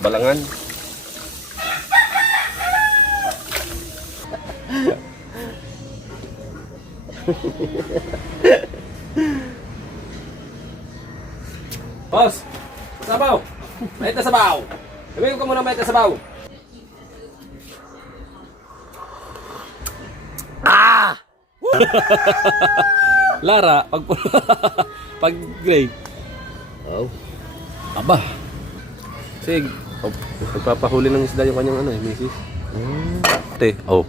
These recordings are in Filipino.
balangan. Boss, sabaw. May na sabaw. Gawin ko muna may na sabaw. Ah! Lara, pag gray. Oh. Aba. Sige, nagpapahuli ng isda yung kanyang ano eh, misis. Te, oh.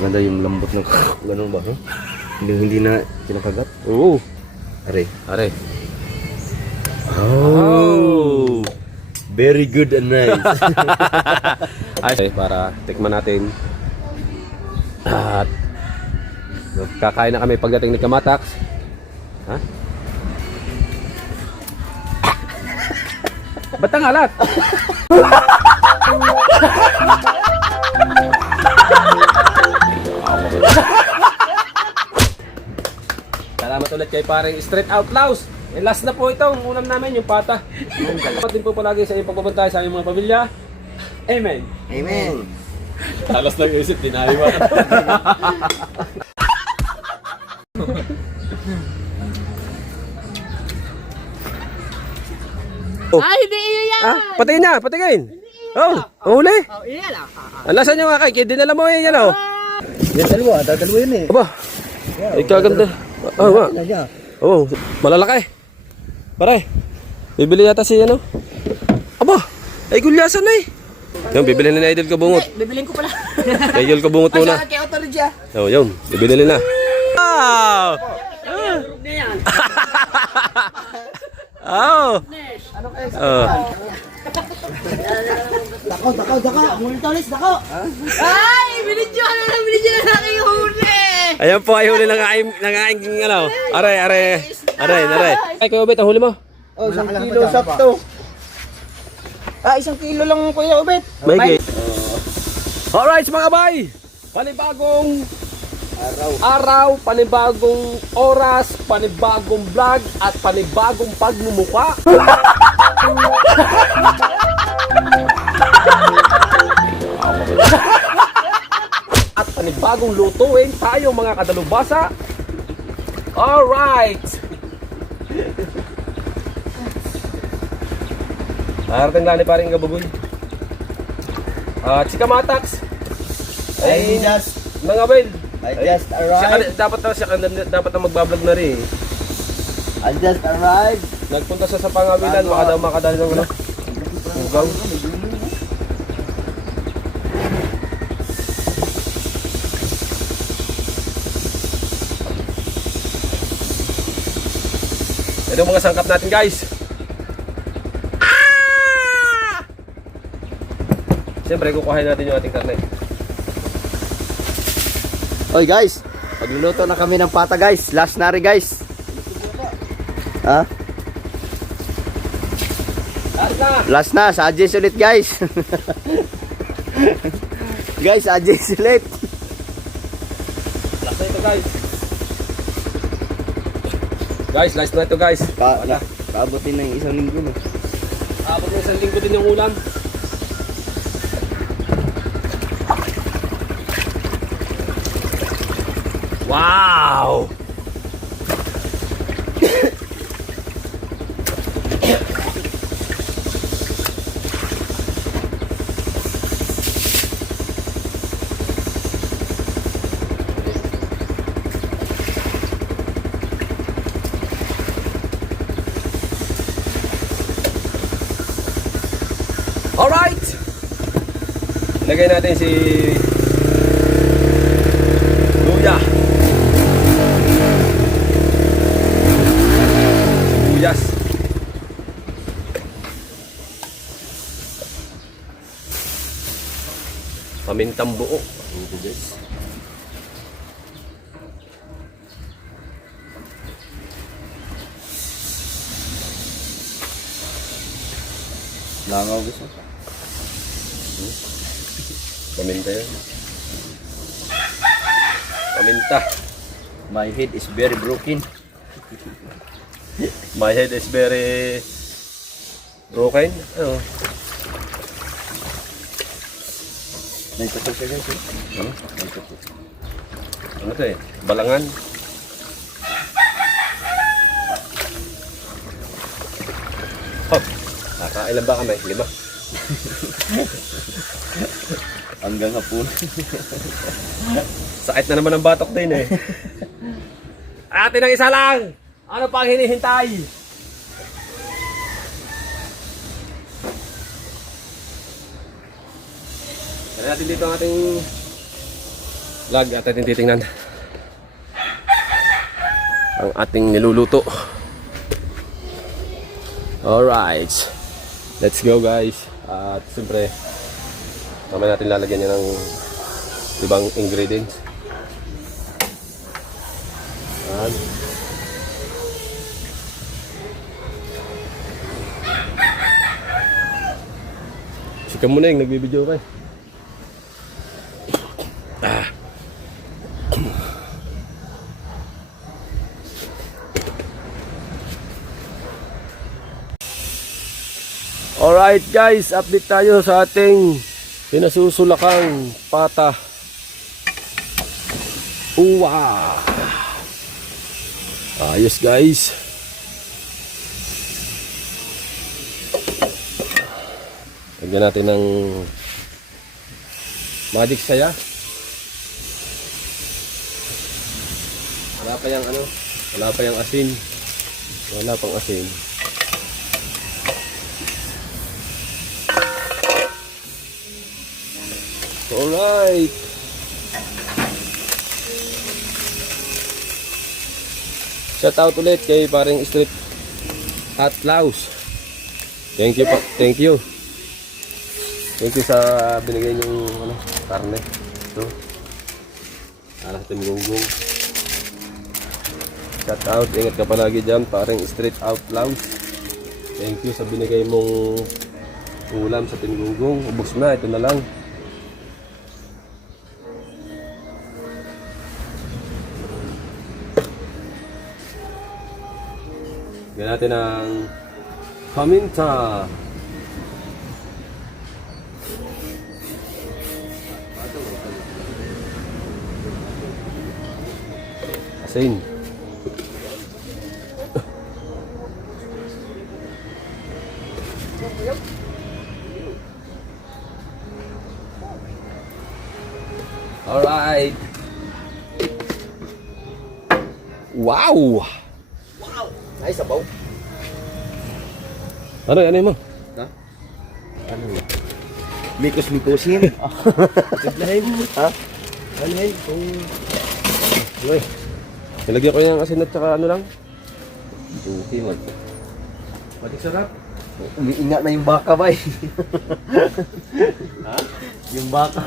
Maganda yung lambot ng ganun ba? Huh? Hindi na kinakagat. Oo. Are. Are. Oh. Very good and nice. Ay, para tikman natin. At kakain na kami pagdating ni Kamatax. Ha? Ba't ang alat? Salamat ulit kay paring Straight Out Laos. Eh, last na po itong unam namin, yung pata. Salamat din po palagi sa inyong pagpupunta sa inyong mga pamilya. Amen. Amen. Talas lang isip, dinahiwa. Ay, hindi iyo yan! Ah, patayin na, patayin. Oh, huli. Oh, iya lang. Ang lasa niya mga kay, dinala mo yan, yan oh. Yan dalawa yun eh. Aba, ikaganda. Oh, nga. Oh, malalaki. Pare, bibili yata si ano. Aba, ay gulyasan na eh. Yung, bibili na ni Idol Kabungot. Bibilin ko pala. Idol Kabungot muna. Kaya kay Autorija. Oh, yun, bibili na. Wow! Durog na yan. Oh! Ano kaya sa Oh. Dako. Multolis, dako. Ay, binidyo na lang yung huli. Ayan po ay huli ng aking ano. Aray. Ay, Kuya Ubet, ang huli mo. Oh, 1 kilo sakto. Ah, 1 kilo lang Kuya Ubet. May alright mga bay! Panibagong araw, panibagong oras, panibagong vlog at panibagong pagmumukha. At panibagong lutuin tayo mga kadalubasa. Alright! Arating lani pa rin kabugoy. Si Kamatax ay mga bail. I just Dapat na magbablog na rin. I just arrived. Nagpunta siya sa pangawilan, baka daw makadali ng ano. Ugaw. Ito yung mga sangkap natin guys. Siyempre kukuhain natin yung ating karne. Oy guys, pagluluto na kami ng pata guys. Last na rin guys. Ha? Last na, suggest ulit guys. Guys, suggest ulit. Last na ito guys. Guys, last na ito guys. Kaabotin na yung 1 linggo no. Abot ng 1 linggo din yung ulam. Wow! Alright! Lagay natin si Luya. Sibuyas. Pamintang buo. Langaw gusto. Paminta yan. Paminta. My head is very broken. My head is very broken. Ano? May tutok siya guys. Ano? Ano to eh? Balangan. Oh, nakailan ba kami? 5. Hanggang hapon. Sakit na naman ang batok din eh. Atin ang isa lang! Ano pang hinihintay? Kaya natin dito ang ating vlog at ating titingnan ang ating niluluto. Alright, let's go guys. At siyempre mamaya natin lalagyan niya ng ibang ingredients. Ayan. Sika mo na yung nagbibideo ka eh. Alright guys, update tayo sa ating pinasusulakang pata. Uwa! Ayos guys. Lagyan natin ng magic saya. Wala pa yung ano, wala pa yung asin. Wala pang asin. Alright. Shout out ulit kay paring Street at Laos. Thank you pa, thank you. Thank you sa binigay niyong ano, karne. Ito. Alas Gunggong. Shout out, ingat ka palagi diyan, paring Street out Laos. Thank you sa binigay mong ulam sa Gunggong. Ubos na, ito na lang. Lagyan natin ng paminta. Asin. Alright. Wow! Ay, sabaw. Ano mo? Ha? Ano yun? Mikos-mikosin. Siglahin mo. Ha? Ano yun? Uy. Nilagyan ko yung asin at saka ano lang. Duki mo. Matik sarap. Umiingat na yung baka ba eh. Ha? Yung baka.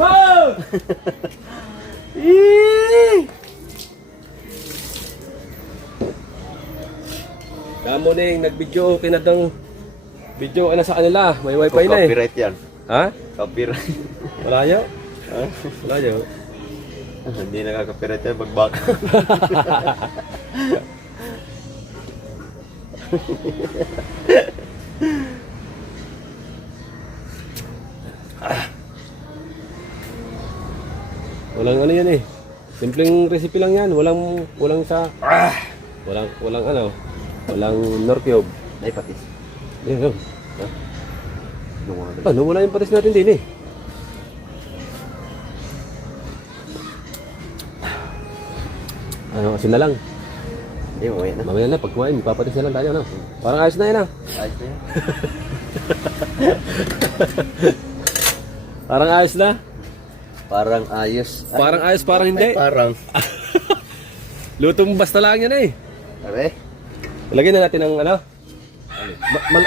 Wow! Damo na yung nag-video, kinadang video na sa kanila. May wifi na eh. Copyright yan. Ha? Copyright. Wala nyo? Ha? Wala nyo? Hindi nakaka-copyright yan pag baka. Walang ano yan eh. Simpleng recipe lang yan. Walang sa... Walang ano. Walang norcube. Ay, patis. Yan. Ha? Ano, wala yung patis natin din eh. Ano, asin na lang. Hindi, mamaya na. Mamaya na, pag kumain, magpapatis na lang tayo, no? Parang ayos na yan, ah. Ayos na yan. Parang ayos na. Parang ayos. Parang ayos, parang hindi. Parang. Lutong basta lang yan eh. Aray. Lagyan na natin ng ano?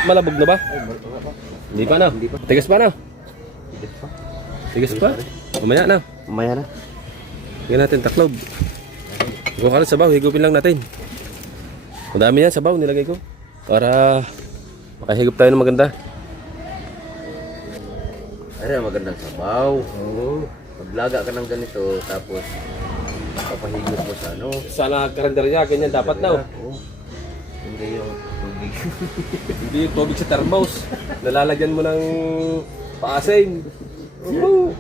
Malabog na ba? Ay, wala pa. Hindi pa na. Hindi pa. Tigas pa na. Higit pa. Tigas pa. Mamaya na. Mamaya na. Lagyan natin taklob. Huwag ka rin sabaw, higupin lang natin. Madami yan sabaw, nilagay ko. Para makahigup tayo ng maganda. Ay, magandang sabaw. Oo. Maglaga ka ng ganito, tapos papahigop mo sa ano. Sana karandar niya, ganyan dapat na. Oo. Hindi yung tubig. Hindi yung tubig sa thermos. Nalalagyan mo ng paasin. Oo.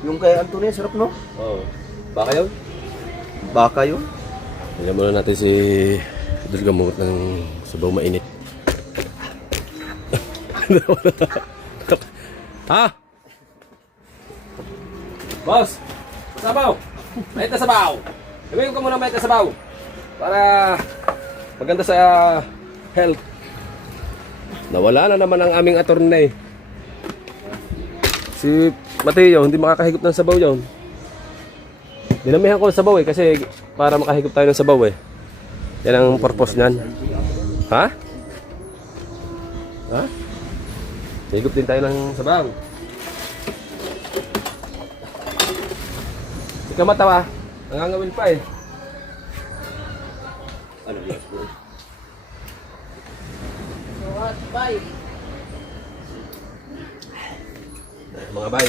Yung kay Antonio, sarap no? Oo. Baka yun? Baka yun. Tingnan muna natin si Idol Gamot ng sabaw mainit. Ha? Boss! Sabaw! Mainit na sabaw! Gawin ko muna mainit na sabaw. Para maganda sa health. Nawala na naman ang aming attorney. Si Mateo, hindi makakahigop ng sabaw yun. Dinamihan ko ng sabaw kasi para makahigop tayo ng sabaw Yan ang purpose niyan. Ha? Ha? Higop din tayo ng sabaw. Hindi ka matawa. Nangangawil pa Ano yun? What? Bye. Mga bay.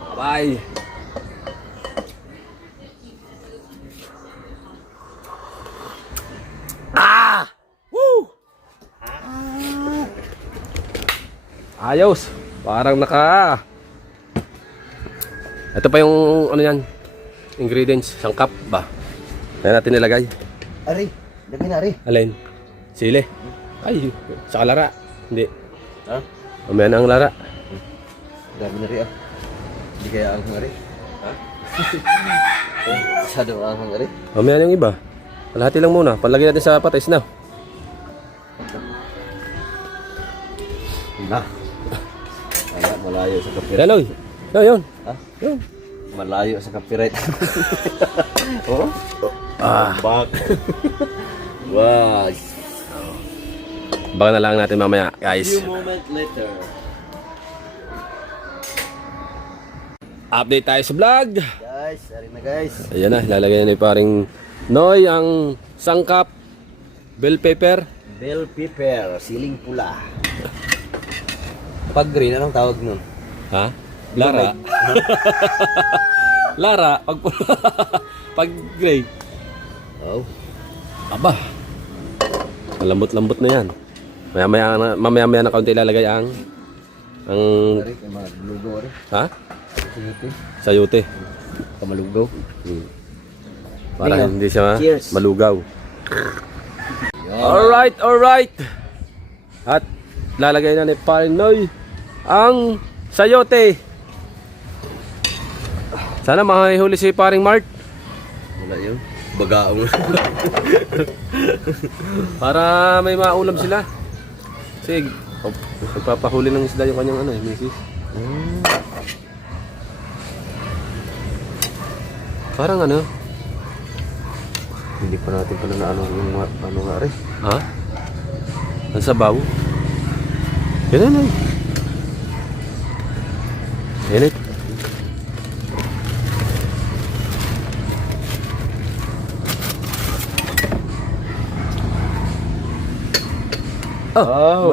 Mga bay. Ah! Woo! Ayos. Parang naka... Ito pa yung ano yan. Ingredients. Sangkap ba? Kaya natin nilagay. Ari, lagyan na Ari. Alin? Sili. Ay, sa lara. Hindi. Ha? Mamaya na ang lara. Dami na Ari ah. Hindi kaya ang Ari. Ha? Masyado ang Ari. Mamaya na yung iba. Kalahati lang muna. Palagay natin sa patis na. Na. Wala, malayo sa copyright. Daloy. Yun. Ha? Yun. Malayo sa copyright. Oo? Ah. Bak. Wow. Baka na lang natin mamaya, guys. Few moment later. Update tayo sa vlog. Guys, ari na guys. Ayan na, lalagay na ni paring Noy ang sangkap, bell pepper. Bell pepper, siling pula. Pag green, anong tawag nun? Ha? Lara. Lara, pag pag gray. Oh. Aba. Malambot-lambot na yan. Mamaya na kaunti ilalagay ang Ari, may mga lugaw ari. ha? Sige. Sayote. Kamalugaw. Para Bingo. hindi siya Cheers. malugaw. Alright. At lalagay na ni paring Noy ang sayote. Sana makahuli si paring Mart Wala yun. Bagaong. para may maulam sila. Sige, magpapahuli ng isda yung kanyang misis. Parang Hindi pa natin pala na yung ano nga rin. ha? Ang sabaw. Yan. Yan.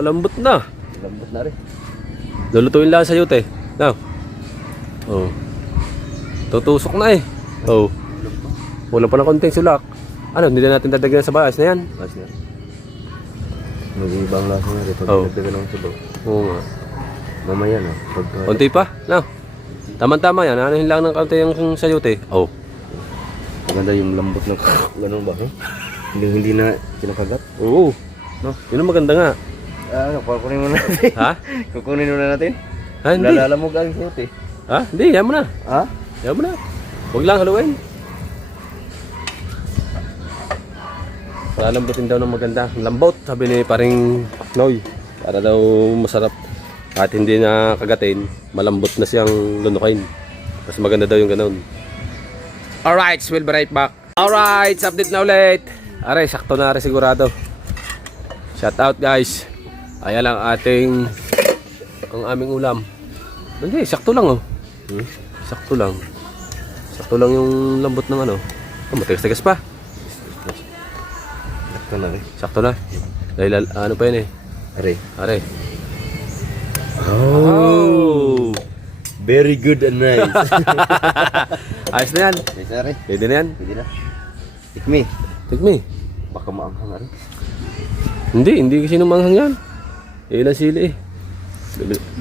Malambot na. Lambot na rin. Lulutuin lang sa sayote. Now. Oh. Tutusok na Oh. Wala pa ng konting sulak. Ano, hindi na natin dadagyan sa bayas na yan. Mas na. Mag-ibang lasa nga rin. Pag nagdagan ng sabaw. Oo nga. Mamaya na. Konti pa. Now. Tama-tama yan. Anahin lang ng konti yung sayote. Oh. Maganda yung lambot ng ganun ba? Huh? Hindi na kinakagat. Oo. No? Yun ang maganda nga. Kukunin mo na natin. Ha? Kukunin mo na natin. Ha? Hindi. Lalalamog ang siyot eh. Ha? Hindi. Yan mo na. Ha? Yan mo na. Huwag lang haluin. Lalambutin daw ng maganda. Lambot, sabi ni paring Noy. Para daw masarap. At hindi na kagatin, malambot na siyang lunukin. Mas maganda daw yung ganun. Alright, we'll be right back. Alright, update na ulit. Aray, sakto na rin sigurado. Shout out guys. Ayan lang ang aming ulam. Hindi, sakto lang Sakto lang. Sakto lang yung lambot ng matigas-tigas pa. Sakto na rin. Sakto na. Dahil ano pa yun Are. Oh! Very good and nice. Ayos na yan. Yes, Ari. Pwede na yan. Pwede na. Tikmi. Tikmi. Baka maanghang na rin. Hindi kasi numanghang yan. Ilan sili eh.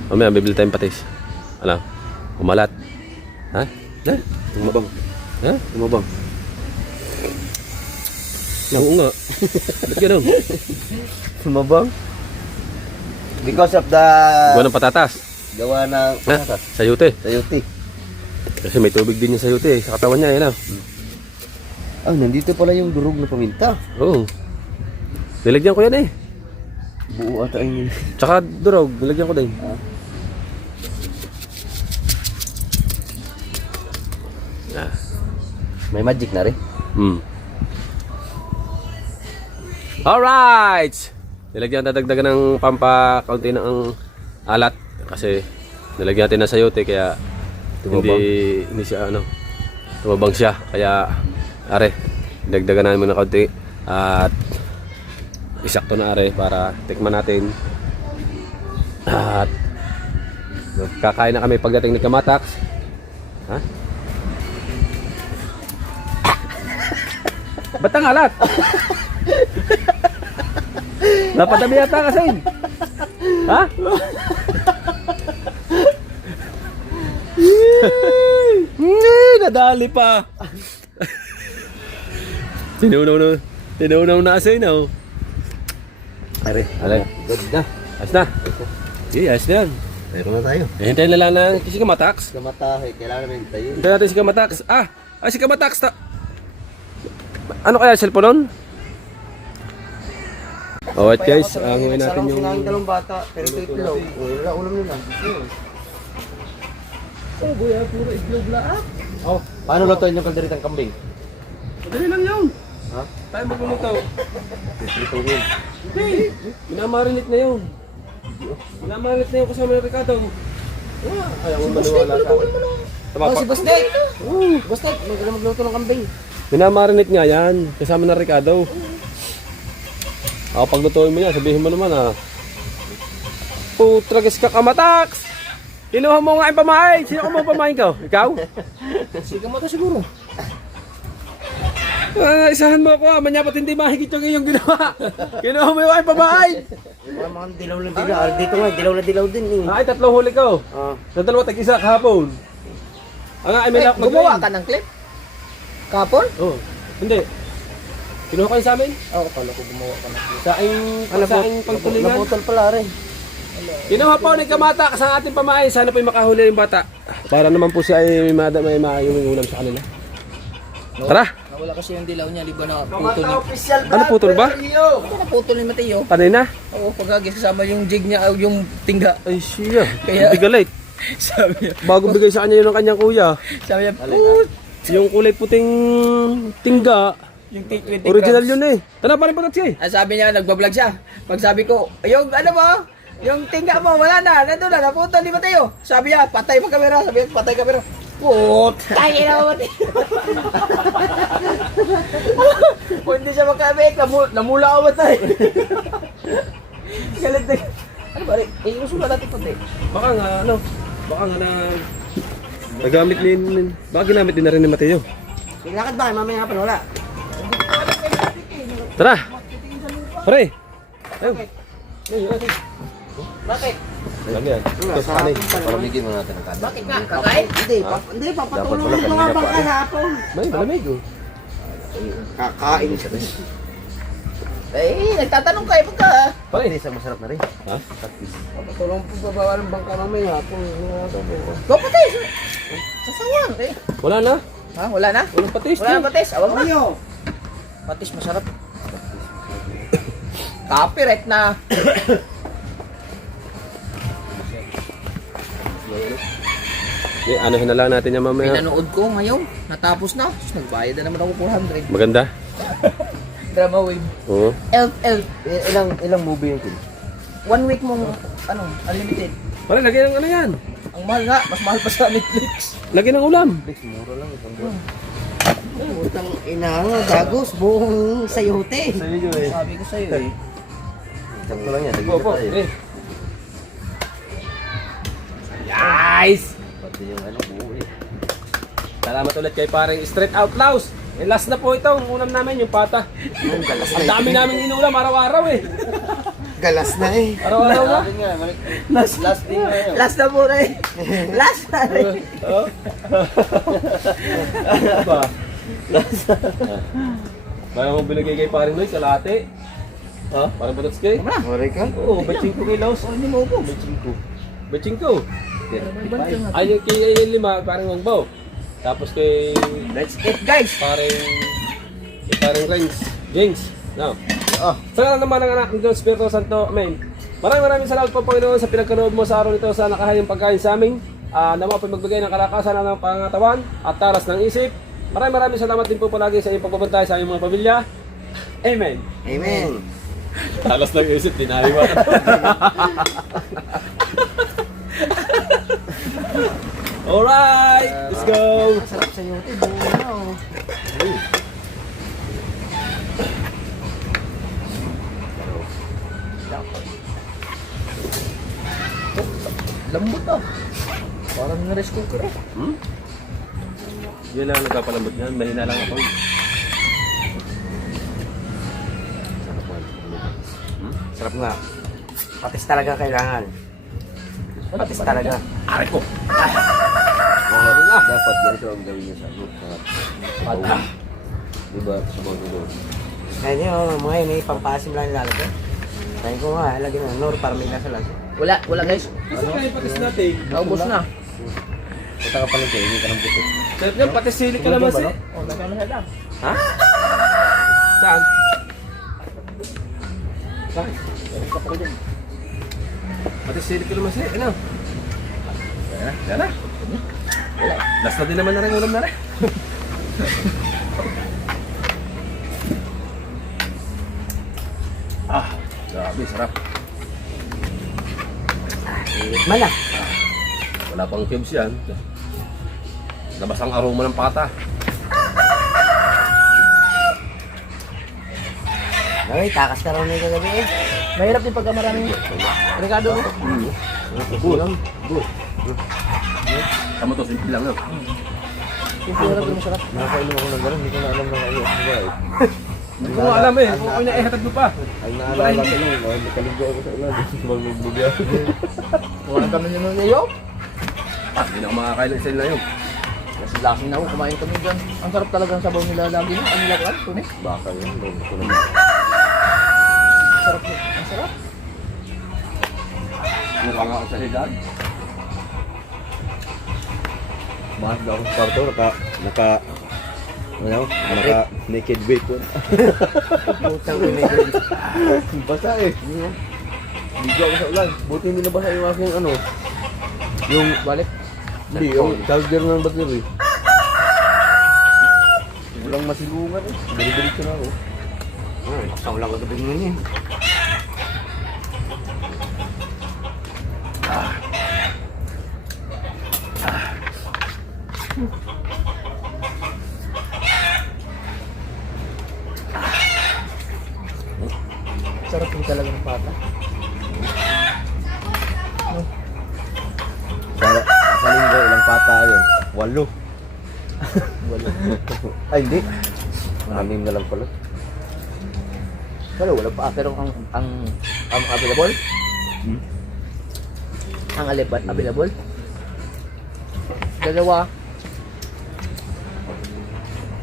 Mamaya, bibili tayong patis. Alam, kumalat. Ha? Ha? Tumabang. Ha? Tumabang. Oo nga. Ba't ganun? Tumabang? Because of the Gawa ng patatas. gawa ng Ha? Sayute. sayuti. Kasi may tubig din yung sayute eh. Sa katawan niya, yun ah. Ah, nandito pala yung durog na paminta. Oo. Nilagyan ko yan eh. Buo ata yung... Tsaka durog, nilagyan ko din. Ah. May magic na rin. Alright! Nilagyan dadagdagan ng kaunti ng alat. Kasi nilagyan natin ng sayote kaya hindi siya tumabang siya. Kaya are, dagdagan namin ng kaunti at isakto na are para tikman natin. At kakain na kami pagdating ni Kamatax. Ha? Ba't ang alat? Napatabi yata kasi. Ha? Nadali pa. Tinunaw na asin oh. Are, Alay. good na. Ayos na. Sige, ayos na yan. Meron na tayo. Hintayin na lang na si Kamatax. Kamatahe, kailangan namin tayo. Hintayin natin si Kamatax. Si Kamatax. Ano kaya cellphone nun? Alright guys, anguin natin yung... Sarang dalawang bata, pero ito itlog. Wala, ulam nila. Oh, buya, puro itlog laak. Oh, paano lutuin yung kalderitang kambing? Madali lang yun. Ha? Tayo magluluto. Lutuin. Hey, minamarinate na yun. Minamarinate na yun kasama ng Ricardo. Ayaw mo maniwala sa akin. Oh, si Bastet. Bastet, magluto ng kambing. Minamarinate nga yan kasama ng Ricardo. Ako paglutuin mo yan, sabihin mo naman Putragas ka Kamatax! Kinuha mo nga yung pamain. Sino ka mo pamain ka? Ikaw? Sige mo to siguro. Isahan mo ako manyapat hindi mahigit yung iyong ginawa. Kinuha mo yung pamain. Mga mga dilaw na dilaw. Dito nga, dilaw na dilaw din eh. Ay, tatlong huli ko. Sa dalawa, tag-isa kahapon. Ay, may lak Gumawa ka ng clip? Kapon? Oo. Hindi. Kinuha kayo sa amin? Oo, kala ko gumawa ka ng clip. Sa aing pagtulingan. Naputol pala rin. Kinuha po ni Kamatax ang ating pamain. Sana po makahuli yung bata. Para naman po siya ay may maayong ulam sa kanila. Tara! Nawala kasi yung dilaw niya, di ba na putol niya? Ano putol ba? Ito na putol ni Mateo. Kanina? Oo, pagkagis kasama yung jig niya, yung tingga. Ay siya. Kaya- Hindi galit. Sabi niya, Bago bigay sa kanya yun ng kanyang kuya. sabi niya, Yung kulay puting tingga. yung 20 Original grams. yun eh. Tana pa rin po siya eh. Sabi niya, nagbablog siya. Pag sabi ko, yung ano mo, yung tingga mo, wala na, nandun na, naputol ni Mateo. Sabi niya, patay pa kamera. Sabi niya, patay kamera. Putay na mo, Mateo. Kung hindi siya makamit, namula ako matay. Galit na. Ano ba rin? Inusulat natin puti. Baka nga nagamit din, baka ginamit din na rin ni Mateo. Lakad ba? Mamaya nga pa, wala. Tara! Pare! Ayun. Bakit? Lagi yan. Ito sa kanay. Palamigin mo natin ang kada. Bakit nga? Kakain? Hindi, papatulong Dapat pala yung mga kanina pa bangka eh. hapon. May malamig oh. Kakain siya rin. Nagtatanong kayo pagka. Pare! Isang masarap na rin. Ha? Papatulong po babawa ng bangka mamaya hapon. Go patis! Sasawang eh. Wala na. Ha? Wala na? Walang patis. Wala na patis? Awa mo. Patis masarap. Copyright na. Anuhin na lang natin yan mamaya. Pinanood ko ngayon. Natapos na. Nagbayad na naman ako 400. Maganda? Drama wave. Oo. L. Ilang movie yung film? 1 week mong unlimited. Pare, lagyan ng ano yan. Ang mahal nga. Mas mahal pa sa Netflix. Lagyan ng ulam. Mura lang isang buwan. Utang ina nga. Dagos. Buong sayote. Sa'yo eh. Sabi ko sa'yo eh. Sakto lang yan. Opo. Tayo. Eh. Guys! Pati yung ano buo eh. Salamat ulit kay pareng Straight Out Laos. last na po ito, ang ulam namin, yung pata. Ang dami namin inulam araw-araw eh. Galas na eh. Araw-araw na. Last thing na yun. Last na po na eh. Last na eh. Ba? Parang mo binigay kay paring Noy, kalate. Ha? Parang butots kay? Maray ka? Oo, betching ko kay Laos. Hindi mo po. Betching ko. Ay, kay lima, parang wangbaw. Tapos kay Let's eat guys. parang James. Now, sa ngalan naman ng anak ng Diyos, Espiritu Santo, Amen. Maraming salamat po Panginoon sa pinagkaloob mo sa araw nito sa nakahayang pagkain sa amin. Nawa po magbigay ng kalakasan ng pangatawan at talas ng isip. Maraming salamat din po palagi sa inyong pagbabantay sa inyong mga pamilya. Amen. Amen. Talas ng isip, dinahiwa. Alright, let's go! Sarap sa iyo. Buo na oh. Lambot ah. Parang rice cooker eh. Yun lang nagpapalambot yan, mahina lang ako. Sarap nga. Patis talaga kailangan. Patis talaga. Aray ko! Dapat ganito ang gawin niya sa sabaw. Diba, sabaw nito. Ayun yun, mga yun eh, pampasim lang nilalagay. Sabi ko nga, lagyan ng nor para may nasa lasa. Wala guys. Kasi kaya patis natin. Naubos na. Punta ka pala dyan, hindi ka nang buto. Sarap niya, patis sili kalamansi. O, nagkano siya lang. Ha? Saan? Saan? Patis sili kalamansi, ano? Yan na. Last na din naman na rin ulam na rin. Grabe, sarap. Man ah. Wala pang cubes yan. Labas ang aroma ng pata. Ay, takas ka raw na yung kagabi eh. Mahirap din pagka maraming regado mo. Tama to, simple lang yun. Yung pira din masarap. Nakakainom ako ng gano'n, hindi ko na alam na kayo. Hindi ko alam eh, kung ako na-ihatag mo pa. Ay naalala ko lang, nakaligo ako sa ulan. Magbubugyan. Walang kami nyo nun niyo. Hindi na ako makakain ng isa nila yun. Kasi lasing na ako, kumain kami dyan. Ang sarap talaga ng sabaw nila lagi. Ang nila ko, tunay. Baka yun, doon ko naman. Sarap yun. Ang sarap. Mukha nga ako sa hidad. Mahal na ako sa kwarto, naka naked weight yun. Putang ina. Basa eh. Bigo ako sa ulan. Buti hindi nabasa yung aking ano. Yung Balik. hindi, yung charger ng battery. Walang masilungan eh. Bili-bili ko na ako. Basta ko lang kagabi nun eh. Sarap yung talaga ng pata. Sa linggo, ilang pata yun? 8. Ay, hindi. 6 na lang pala. Pero wala pa. Pero ang available? Ang available? Dalawa.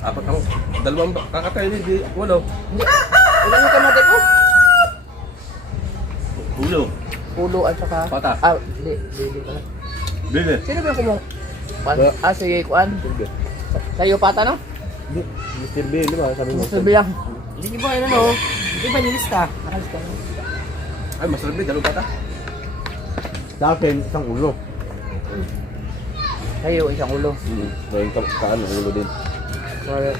Apat ang dalawang kakatay di walo. Hindi. Ilan yung kamote ko? Ulo. Pulo at saka... Pata. Hindi. Hindi pala. Bili. Sino ba yung sige, kuan. Sa'yo pata, no? Hindi. Mr. B, di ba? Sabi mo. Sabi lang. Hindi ba yun, ano? Hindi ba nilista? Nakalista mo. Ay, masarap din, dalawang pata. Sa akin, isang ulo. Sa'yo, isang ulo. So, yung kaan, ulo din. Sorry.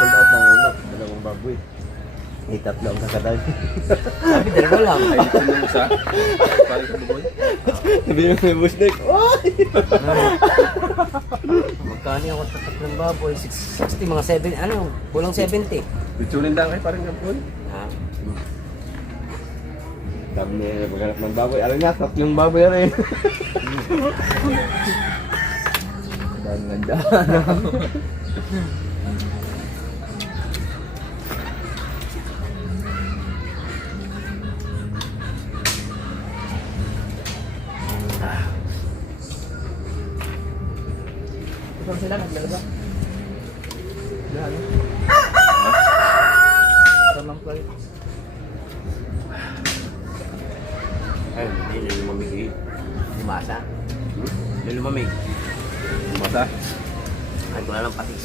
Sold out ng ulo. Dalawang baboy. 8 lang kakatay. Sabi, dalawa lang. Ay, ito yung isa. Parang sa buboy. Sabi yung may bush neck. Oy! Magkano yung tatlong baboy? 60, mga 7, ano? Bulang 70. Bitunin lang kayo, parang gampun. Sabi niya, paghanap ng baboy. Alam niya, 3 baboy rin. Ang ganda. Ito sila, naglalaba. Tamang play. Ay, hindi lumamig eh. Lumasa. Hindi lumamig. Mata. Ay, wala lang patis.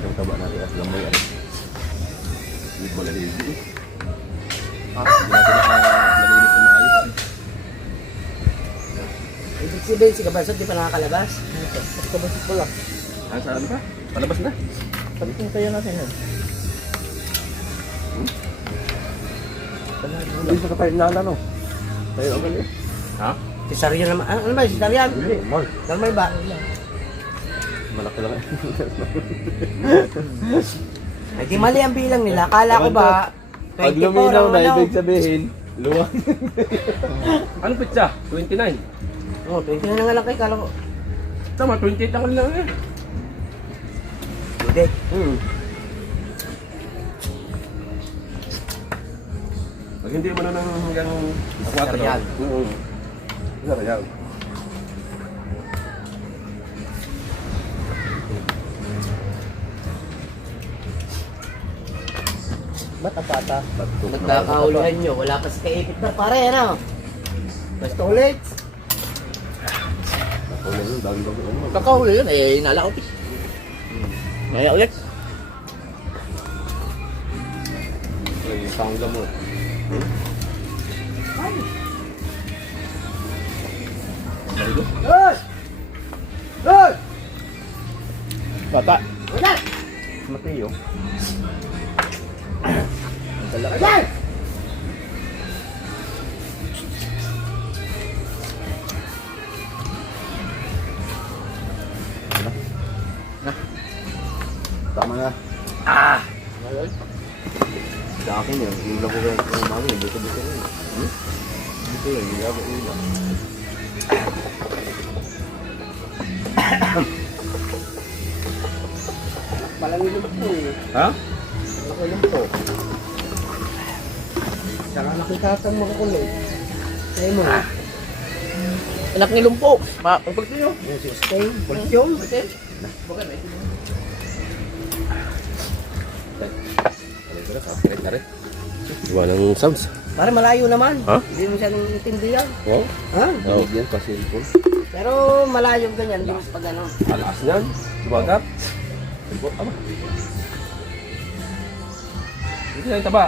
Yung taba natin at lamay ano. Hindi mo lalili. Hindi natin nakalilinis na maayos. Ibig sabihin si Kabansot di pa nakakalabas. Kabansot ko lang. Ah, saan ka? Palabas na. Sabi ko tayo natin yan. Hindi sa kapay na ano. Tayo ang galing. Ha? Si Sarian naman. Ano ba? Si Sarian? Hindi, mal. Normal ba? Malaki lang eh. Ay di mali ang bilang nila. Akala ko ba 24 Pag luminaw ang na, ano. ibig sabihin, luwag. Ano pitsa? 29. Oh, 20 na nga lang kay kala ko. Tama, 28 lang lang eh. Hindi. Pag hindi mo na nang hanggang Real. Real. Ba't ang pata? Ba't Nagkakahuluhan nyo. Wala pa si kaipit na pare, ano? Basta ulit. Ulan yun, bago-bago ano. Kakahuli yun, eh, nalakot eh. Maya ulit. Ay, tangga mo. Hey! Hey! Bata. Wala! Mateo. Hey! Tama na. Sa akin yun, yung lang ko yung mami, hindi ko dito yun. Dito yun, hindi ako ulo. Palang ilong po eh. Ha? Malaki ilong po. Saka nakikatang makukuloy. Sa'yo mo. Anak ng ilong po. Ang pagti nyo. Yung sustain. Yung. Bakit na ito? Kirit na rin. Iba ng sounds. Parang malayo naman. Ha? Hindi mo siya nang intindihan. Wow. Ha? Dalig yan, pa-cellphone. Pero malayo ganyan. Hindi mo pag ano. Alakas niyan. Sumagat. Aba. Dito na yung taba.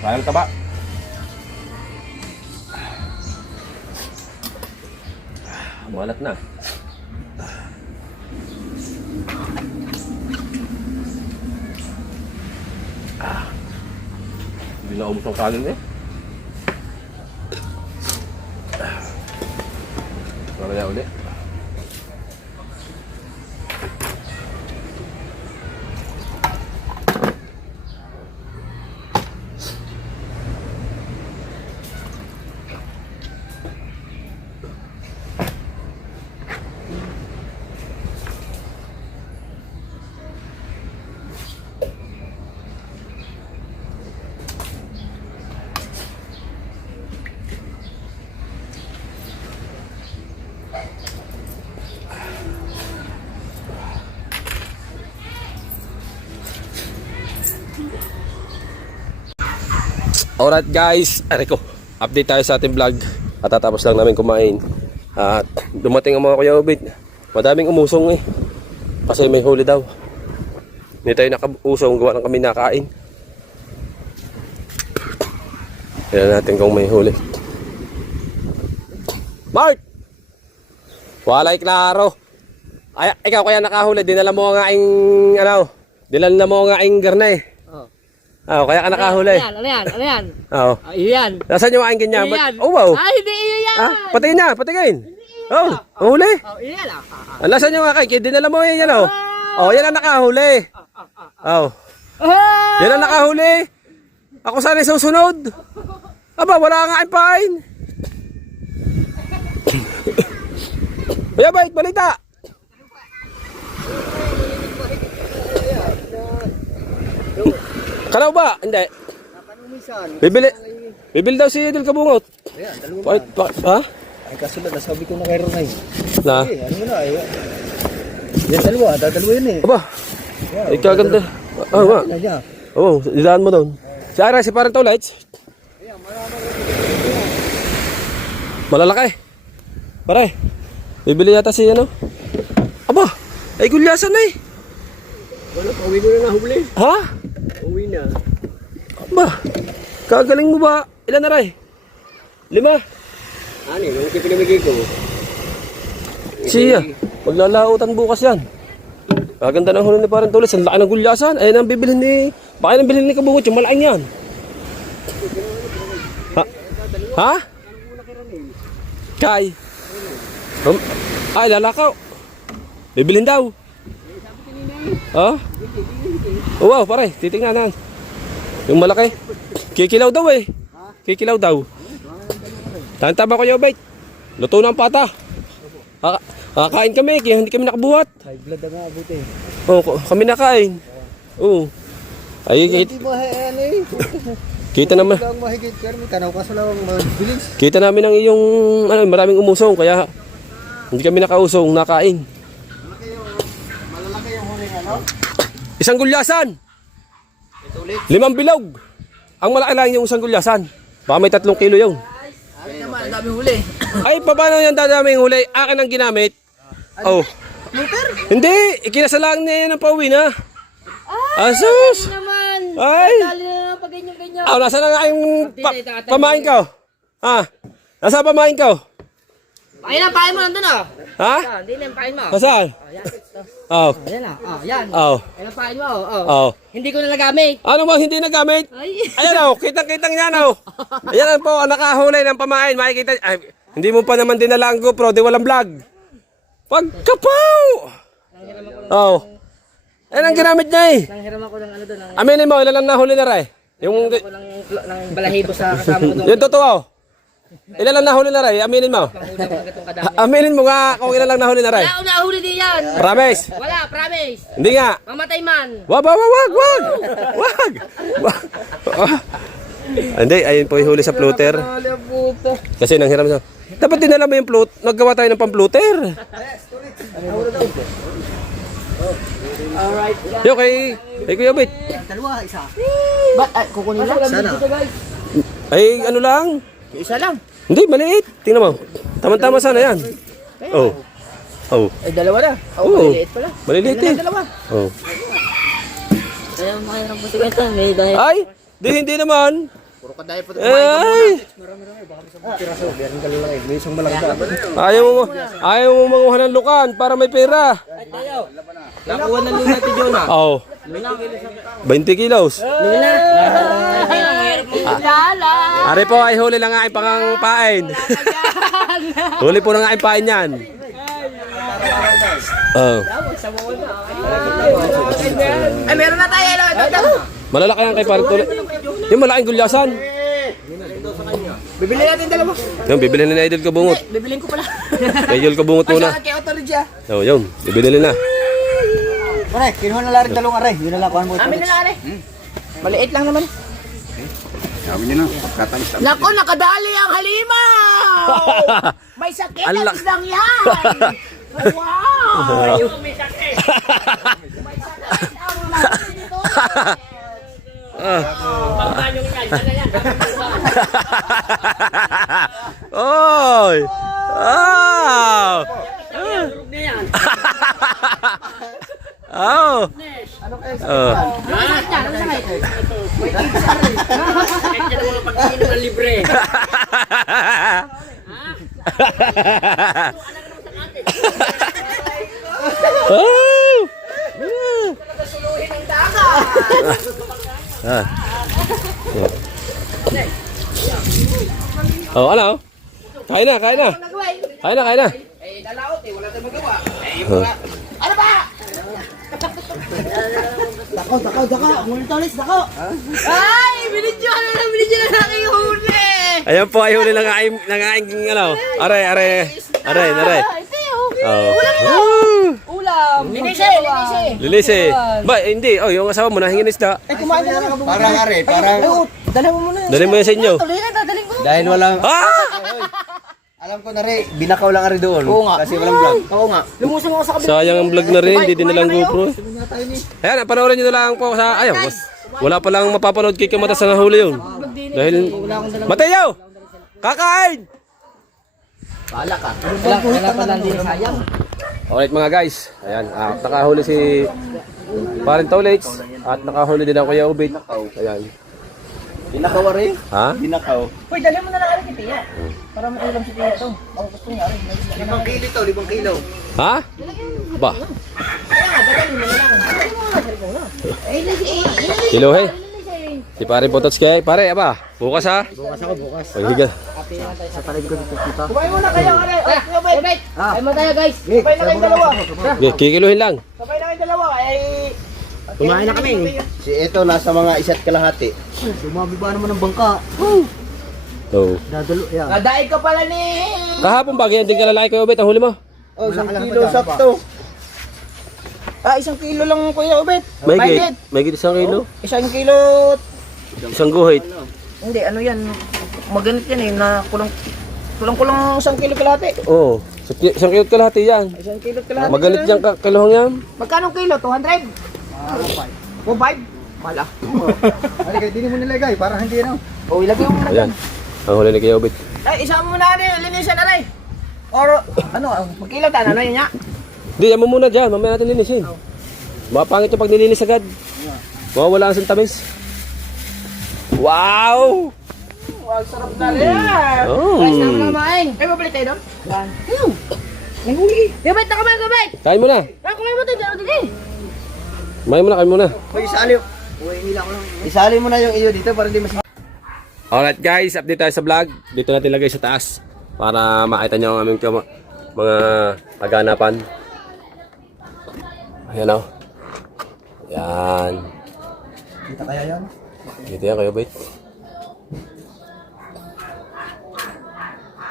Sayang taba. Malat na. Hindi na ubos ang kanin eh. Mamaya ulit. Alright guys, ko, update tayo sa ating vlog. At tatapos lang namin kumain. At dumating ang mga Kuya Obed. Madaming umusong eh. Kasi may huli daw. Hindi tayo nakausong, gawa ng kami nakain. Tignan natin kung may huli. Mark! Walay klaro. Ay, ikaw kaya nakahuli, dinala mo ang aing ano, dinala mo ang aing garnay. Oh, kaya ka nakahuli. Ano yan? Ano yan? Oo. Iyan. Nasaan yung aking ganyan? Iyan. Oh, wow. Ay, hindi iyo yan. Ah, patingin niya, patingin. Oh, huli. Oh, iyan ah. Nasaan yung aking? Dinala mo yan, oh. Oh, yan ang nakahuli. Oh. Yan ang nakahuli. Ako sana susunod. Aba, wala nga ang pain. Kuya Bait, balita. Kalaw ba? Hindi. Bibili daw si Idol Kabungot. Ayan, dalawa Bakit? Ha? Ay, kaso na, nasabi ko na kay Ronay. Na? Ano na, yan dalawa, dadalawa yun eh. Aba, ay kaganda. Ah, nga. Oo, idaan mo doon. Si Ara, si Parang Lights. Malalaki. Pare, bibili yata si ano? Aba, ay gulyasan na eh. Wala, pauwi ko na nahuli. Ha? Uwi na. Aba, kagaling mo ba? Ilan na rin? 5? Ano, yung pinamigay ko. Siya, maglalautan bukas yan. Kaganda ng huli ni Parang Lights. Ang laki ng gulyasan. Ayun ang bibilhin ni... Baka yung bilhin ni Kabungot, yung malaking yan. Ha? Ha? Kay? Ay, lalakaw. Bibilhin daw. Ha? Oh, wow, pare, titingnan na. Yung malaki. Kikilaw daw eh. Kikilaw daw. Tantaba ko yung bait. Luto ng pata. Kakain kami, kaya hindi kami nakabuhat. High blood na nga abuti. Oh, kami nakain. Oo. Ay, Hindi mo ano eh. kita naman. Lang mahigit pero may tanaw ka sa lang mabilis. Kita namin ang iyong ano, maraming umusong kaya hindi kami nakausong, nakain. Malalaki yung huling ano? Isang gulyasan. Ito ulit. 5 bilog. Ang malaki lang yung isang gulyasan. Baka may 3 kilo yun. Ano naman, ang dami huli. Ay, paano yan dadaming huli? Akin ang ginamit. Oh. Luther? Hindi, ikinasalang niya yan ang pauwi na. Asus! Naman. Ay! Dali na pag ganyan-ganyan. Ah, nasa na nga yung pamain ko? Ha? Nasa pamain ko? Ayun ang pain mo nandun ah. Ha? Hindi na yung pain mo. Nasaan? Yan. Oh. Ayan ah. Oh, yan. Oh. Ayun ang pain mo. Oh. Oh. Hindi ko na nagamit. Ano ba hindi nagamit? Ay. Ayan o, kitang-kitang yan o. Ayan po, nakahuli ng pamain. Makikita, ay, hindi mo pa naman dinala ang GoPro, di walang vlog. Pagkapaw! Oh. Ayan ang ginamit niya eh. Nanghiram ako ng ano doon. Aminin mo, ilan lang nahuli na rin? Yung, Ng balahibo sa kasama ko doon. yung totoo. Ilan lang nahuli na rin? Aminin mo. Panghuli ko ng gatong kadami. Aminin mo nga kung ilan lang nahuli na rin. Wala akong nahuli din yan. Promise. Wala, promise. Hindi nga. Mamatay man. Wag. Hindi, ayun po yung huli sa floater. Kasi nanghiram siya. Dapat dinala mo yung float. Naggawa tayo ng pang-floater. Alright. Yo, kay Kuya Bait. Dalawa, isa. Ba't kukunin lang? Sana. Ay, ano lang. Isa lang. Hindi, maliit. Tingnan mo. Tama-tama sana yan. Oh. Oh. Ay, dalawa na. Oo. Maliliit pala. Maliliit eh. Dalawa. Oh. Kaya makailang puti ka ito. May dahil. Ay, hindi naman. Puro kadaya pa ito. Ay, Piraso, biyarin ka lang eh. May isang malaki. ayaw mo manguha ng lukan para may pera. Nakuha na luna ti Jonah. Oh. 20 kilos. Lala. Ari po ay huli lang nga ang pangpain. Huli po lang nga ang pain yan. Oh. Ay, meron na tayo. Malalaki yan kay Parang Tuloy. Yung malaking gulyasan. Bibili natin dalawa. Yung bibili na Idol Kabungot. Bibilin ko pala. Kay Idol Kabungot muna. Kaya authority ah. Oh, yun. Bibili na. Pare, kinuha na lang rin dalawang aray. Yun na lang, kuhan mo ito. Amin na lang eh. Maliit lang naman. Naku, nakadali ang halimaw! May sakit Ang ang lak- isang yan! Wow! May sakit! May sakit ang mga dito! Pagkanyong yan, sana yan. Oy! Oh! Durog na yan. Oh! Oh. Ano sakit yan? Ano sakit? Sakit yan ang mga pagkain ng libre. Oh! Suluhin ang dagat! Ah. Oh, ano? Kain na. Kain na. Eh, dalaot eh. Wala tayong magawa. Ano ba? Ay, binidyo na aking huli. Ayan po ay huli ng aking ano. Aray. Oh. Ulam. Linise. Lilis eh. Ba, hindi. Oh, yung asawa mo nahingin isda. Kumain ka na. Parang are, parang Dala mo muna. Dali mo yan sa inyo. Dadaling ko. dahil walang Ah! alam ko na rin, binakaw lang are doon. Oo nga. Kasi walang vlog. Oo nga. Lumusong ako sa kabila. Sayang ang vlog na rin, hindi din nalang GoPro. Ayan, panoorin nyo na lang po sa ayaw. Wala pa lang mapapanood kay Kamata sa nahuli yun. Dahil, Mateo! Kakain! Wala pa lang din sayang. Alright mga guys, ayan, nakahuli si Parent Tolets at nakahuli din ako Kuya Ubit. Ayan. Binakaw are? Ha? Binakaw. Uy, dali mo na lang arin kay Tia. Para maulam si Tia to. Ako gusto niya arin. 5 kilo to, 5 kilo. Ha? Ba? Kilo he. Si pare Potots kay pare, aba. Bukas ha? Bukas ako, bukas. Paghiga. Kumain muna kayo, arin. Sabay. Ay mo tayo guys. Sabay na kayong dalawa. Okay, kikiluhin lang. Sabay na kayong dalawa. Ay... Kumain na kami. Si ito nasa mga 1.5. Dumami ba naman ng bangka? Oh. Nadaig ka pala ni... Kahapon ba ganyan din ka lalaki Kuya Ubit ang huli mo? Oh, 1 kilo sakto. Ah, 1 kilo lang Kuya Ubet. May git 1 kilo. 1 kilo... Isang guhit. Hindi, ano yan. Maganit yan eh, na kulang 1 kilo kalahati. Oo. 1 kilo kalahati yan. 1 kilo kalahati. Maganit yan kilohang yan. Magkano kilo? 200? 5. 5? Mala. Halika, hindi mo nilagay para hindi ano. O, ilagay mo na. Ayan. Ang huli ni Kuya Ubit. Ay, isama mo na rin. Linisan na rin. Or, ano, magkilaw tayo. Ano yun niya? Hindi, yan mo muna dyan. Mamaya natin linisin. Mapangit yung pag nilinis agad. Mawawala ang sintamis. Wow! Wow, sarap na rin. Oh. Guys, naman na maing. Ay, mabalik tayo doon? May huli. Gabay, gabay. Kain mo na. Kumain mo tayo dali. Kain mo na, kain mo na. Uy, isali mo na yung iyo dito para hindi mas... Alright guys, update tayo sa vlog. Dito natin lagay sa taas para makita nyo ang aming mga kaganapan. Ayan o. Ayan. Kita kaya yan? Dito yan kayo, bait.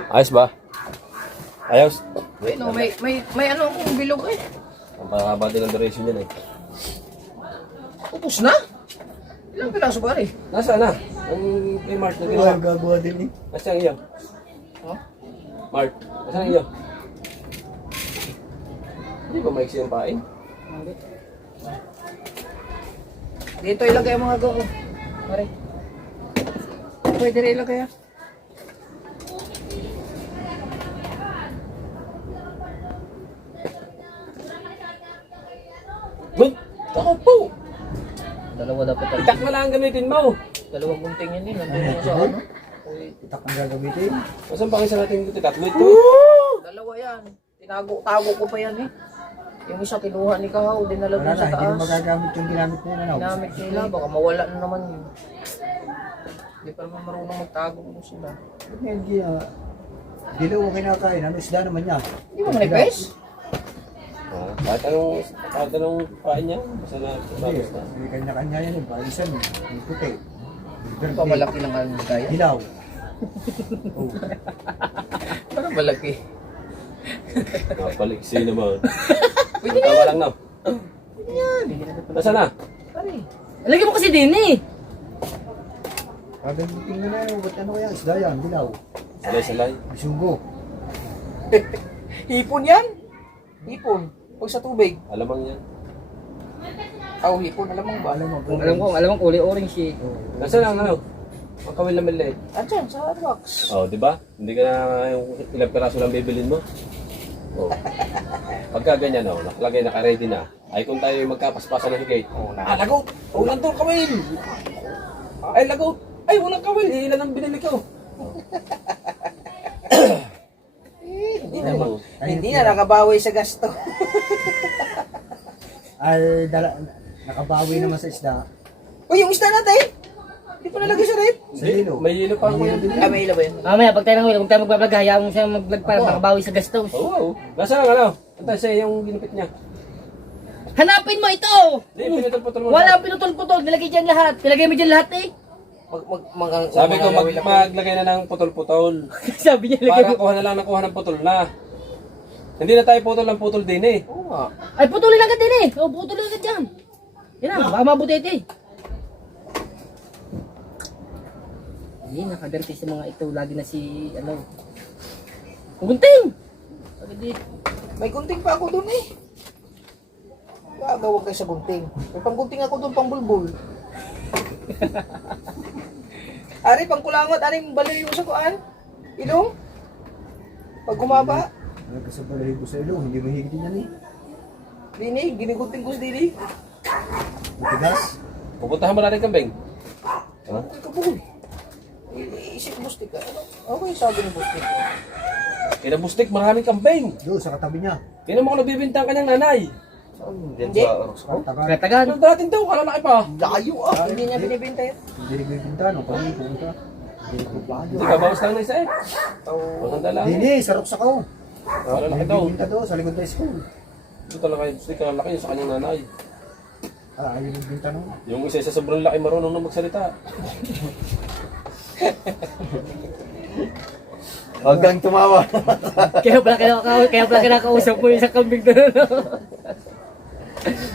Ayos ba? Ayos. Wait, no, may ano akong bilog eh. Ang pakaba din ang duration yan eh. Upos na? Ilang piraso ba rin? Nasaan na? Ang kay Mark na ginawa. Gagawa din eh. Nasaan ang iyo? Huh? Mark, nasaan ang iyo? Hindi ba maiksi yung pain? Dito ilagay ang mga go. Pare. Pwede rin ilagay ah. Uy! Ako po! Dalawa dapat ang Itak na lang ang gamitin mo. dalawang gunting yan din. Nandun yung sa ano. Itak ang gagamitin. Masan pa isa natin ito? Tatlo ito. Dalawa yan. Tago ko pa yan eh. Yung isa kinuha ni Kahaw, dinala doon sa taas. magagamit yung ginamit niya na. Ginamit nila, baka mawala na naman yun. Hindi pa naman marunong magtago kung sila. Hindi dilaw ang kinakain. Ano isda naman niya? Hindi mo manipes? Kahit anong pain niya. Basta na. Hindi. May kanya-kanya yan eh. Balisan eh. May puti. Pa malaki lang ang gaya. Dilaw. Parang malaki. Napaliksi naman. Pwede na Tawa yan. lang na. Nasaan na? Pare. Lagyan mo kasi din eh. Gagamitin mo na yun. Ba't ano kaya? Isda yan. Dilaw. Salay-salay. Bisunggo. Hipon yan? Hipon. Pag sa tubig. Alamang yan. Hipon. Alam mo ba? Alam mo kulay orange eh. Nasaan ang ano? Ang kawil na maliit. Andyan, sa box. Oh, di ba? Hindi ka na yung ilang piraso lang bibilin mo. Oh. Pagka ganyan, oh, nakalagay, naka-ready na. Ay kung tayo magkapaspasan ng higate. Lagot! Ulan to, kawil! Ay, lagot! Ay, walang kawil! Ilan ang binili ko? Hindi na nakabawi sa gasto. Ay, nakabawi naman sa isda. Uy, yung isda natin! Hindi pa nalagay sa red. Sa lilo. May hilo pa ako yan. May ila ba yun? Mamaya, pag tayo nang huwag tayo magbablog, hayaan mo siya mag-vlog para makabawi sa gastos. Oo. Nasaan ang ano? Ito siya yung ginupit niya. Hanapin mo ito! Hindi, pinutol-putol mo. Walang pinutol-putol, nilagay dyan lahat. Nilagay mo dyan lahat eh. Sabi ko maglagay na ng putol-putol. Sabi niya, lagay Para mo. kuha na lang nakuha ng putol na. Hindi na tayo putol ng putol din eh. Oo nga. Ay, putulin agad din eh. O, putulin agad dyan. Yan na, baka mabuti ito eh. Hindi, nakaganti sa mga ito. Lagi na si, ano. Gunting! Agad din. May gunting pa ako doon eh. Gagawag kayo sa gunting. May panggunting ako doon, pang bulbul. Ari, pang kulangot, ari, baloy yung sa kuan. Ilong. Pag gumaba. Nagkasabalahin ko sa ilong, hindi mahigit yan eh. Dini, ginigunting ko sa dini. Matigas. Pupuntahan mo natin kambing. Kapul. Isip bustik ka. Okay, sabi ni bustik. Kinabustik, maraming kambing. Doon, sa katabi niya. Kaya mo nagbibintang kanyang nanay. Hindi. Tagal. Katagan. Ano dating daw, kalalaki pa. Layo ah. Hindi niya binibenta yan. Hindi nagbibinta, no? Kami, pumunta. Hindi nagpuplahan Hindi ka, bawas lang na isa eh. Maganda lang. Hindi, sarap sa kao. Kalalaki daw. Nagbibinta doon, sa likod ng school. Ito talaga yung bustik, kalalaki yun sa kanyang nanay. Ayaw nagbibinta nun. Yung isa sa sobrang laki marunong na magsalita. Huwag kang tumawa. Kaya pala kinakausap mo yung isang kambing doon.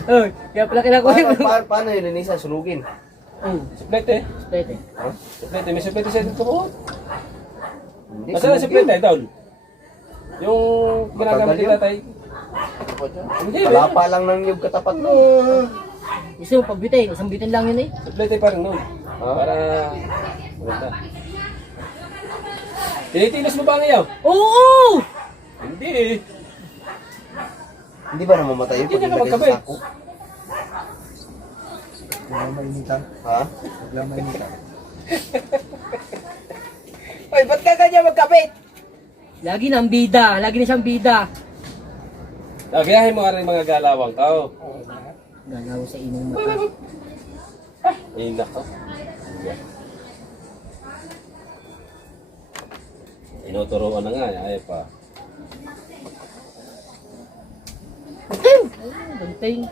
Oh, kaya pala kinakausap mo. Paano yun, Nisa? Sunugin. Suplete. Pwede. Suplete, may suplete sa ito ko. Hindi, Masala sunugin. suplete, idol. Yung ginagamit ni tatay. Hindi, Palapa lang ng niyog katapat mo. Gusto mo pagbitin, isang bitin lang yun eh. suplete pa rin nun. Para... Maganda. Tinitilos mo ba ngayon? Oo! Hindi eh. Hindi ba namamatay yun? Hindi pag na ka ilagay sa magkabit. sako? Wala mainitan. Ha? Wala mainitan. Ay, ba't ka ganyan magkapit? Lagi na ang bida, lagi na siyang bida. Gayahin mo nga rin mga galawang tao. Galaw sa inong mata. Eh, nako. Inuturuan na nga, ay pa. Gunting.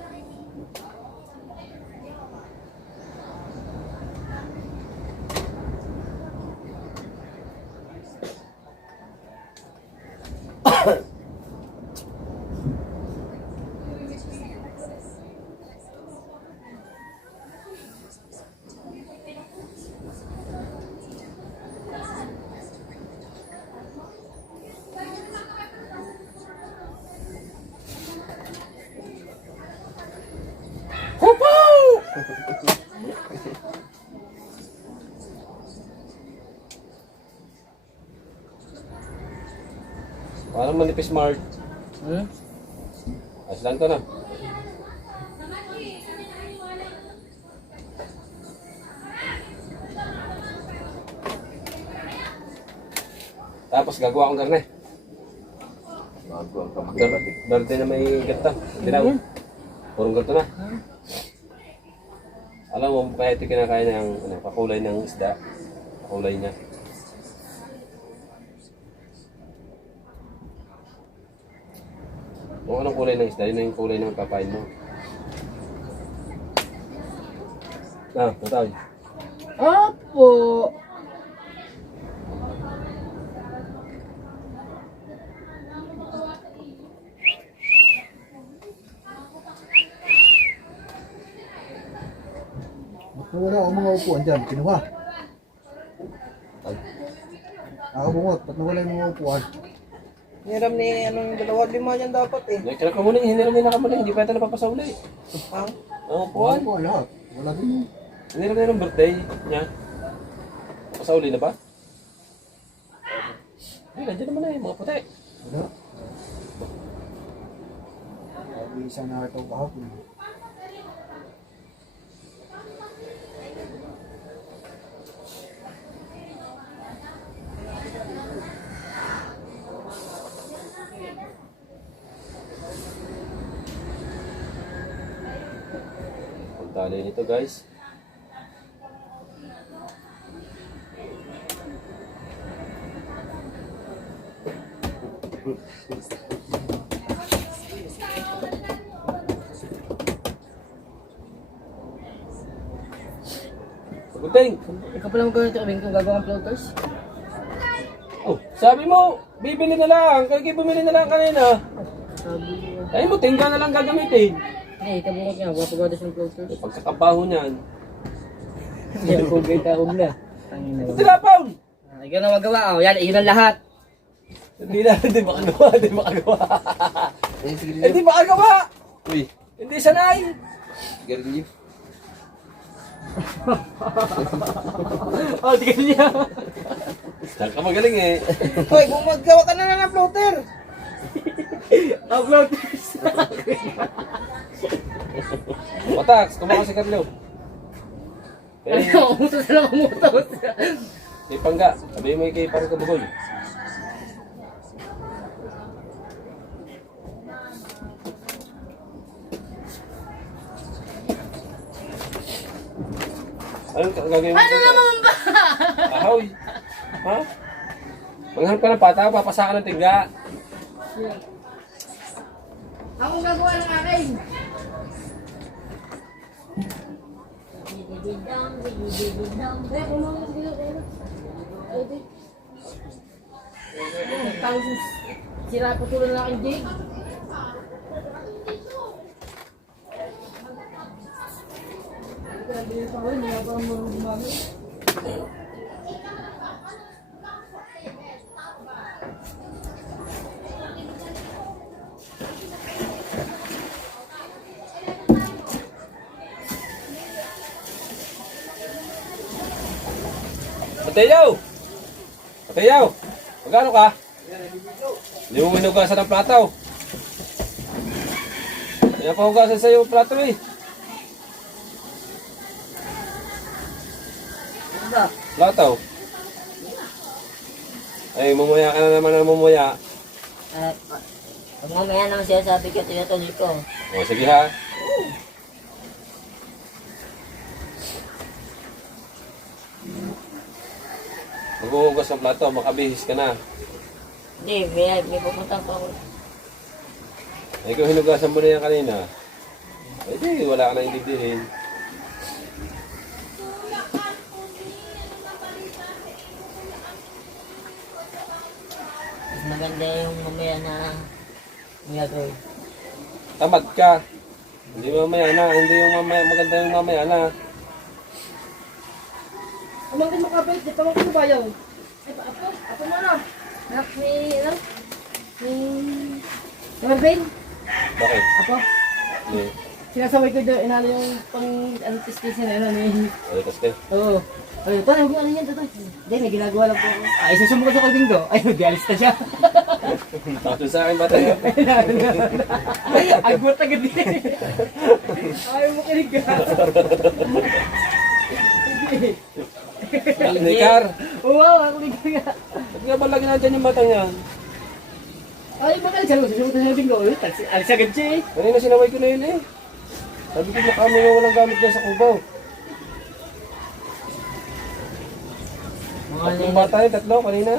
Parang manipis Mark. Hmm? Ayos lang to na. Tapos gagawa akong garne. Bago ang kamagabati. Garne na may gata. Tinaw. Purong gato na. Alam mo, kaya ito kinakain ng ano, pakulay ng isda. Pakulay niya. Kung anong kulay ng isda, yun na yung kulay ng papain mo. Natay. Opo. Ba't wala akong mga upuan dyan? Kinuha. Ako bungot, ba't nawala yung mga upuan? Hiram ni anong 2-5 yan dapat eh. Kaya kinakamuli, hiniram niya nakamuli, hindi pa ito napapasawli. Ha? Oo, puwan. Upuan lahat. Wala din yung... Hiniram niya ng birthday niya. Napasawli na ba? Hindi, nandiyan naman na yung mga puti. Wala. Sabi isang nakataw kahapon. Pagtali nito guys. Gunting. Ikaw pala magkakaroon ito kung gagawa ng floaters. Oh, sabi mo, bibili na lang. Kaya bumili na lang kanina. Sabi ko. Ay mo, tingga na lang gagamitin. Eh, kabungot nga. Gapagawa daw siya ng floaters. Pagkakabaho niyan. Hindi ang kugay taong na. Tilapaw! Ikaw na magawa. Oh, yan, iyon ang lahat. Hindi makagawa, hindi makagawa. Hindi makagawa! Uy, Hindi sanay! garilyo. Oh, tingnan niya. Saan ka magaling eh. Hoy, kung maggawa ka na lang ng floater. Ang floaters. Matax, kumaka si Carlo. Ano, umutos na lang umutos. Kay Pangga, sabi mo kay Parang Kabugol. Anong gagawin mo? Ano naman ba? Ahoy! Ha? Maghanap ka ng pata, papasa ka ng tingga. Ako gagawa ng akin. Tapos sira po tulad ng aking jig. Mateyaw! Mateyaw! Magkano ka? Hindi mo hinugasan ng plato. Hindi na pa hugasan sa'yo yung plato eh. Plato. Ay, mumuya ka na naman ng mumuya. Pag mamaya naman siya sabi ko, tinatuloy ko. O, sige ha. Maghuhugas ng plato, makabihis ka na. Hindi, may pupunta pa ako. Ay, kung hinugasan mo na yan kanina, ay di, wala ka nang intindihin. Mas maganda yung mamaya na gagawin. Tamad ka. Hindi mamaya na, hindi yung mamaya, maganda yung mamaya na. Amang din makabait, di pa ako bayaw. Ay, apo mo na. Anak ni, ano? Ni... Marvin? Bakit? Apo? Hindi. Sinasaway ko doon, inalo yung pang-antistis na ano ni... Ay, kaste. Oo. Ay, ito, ano yan, ito. Hindi, may ginagawa lang po ako. Ay, susumbong ko sa kabinggo. Ay, mag-alis na siya. Tapos sa akin ba tayo? Agwat agad din. Ayaw mo kinig ka. Nikar! Wow, ako kinig ka. Ba't nga ba lagi nandyan yung mata niyan? Ay, magaling siya. Susumbong ko sa kabinggo. Alis agad siya eh. Kanina sinaway ko na yun eh. Sabi ko na kami yung walang gamit dyan sa kubaw. Mga Tatlong bata yun, tatlo kanina.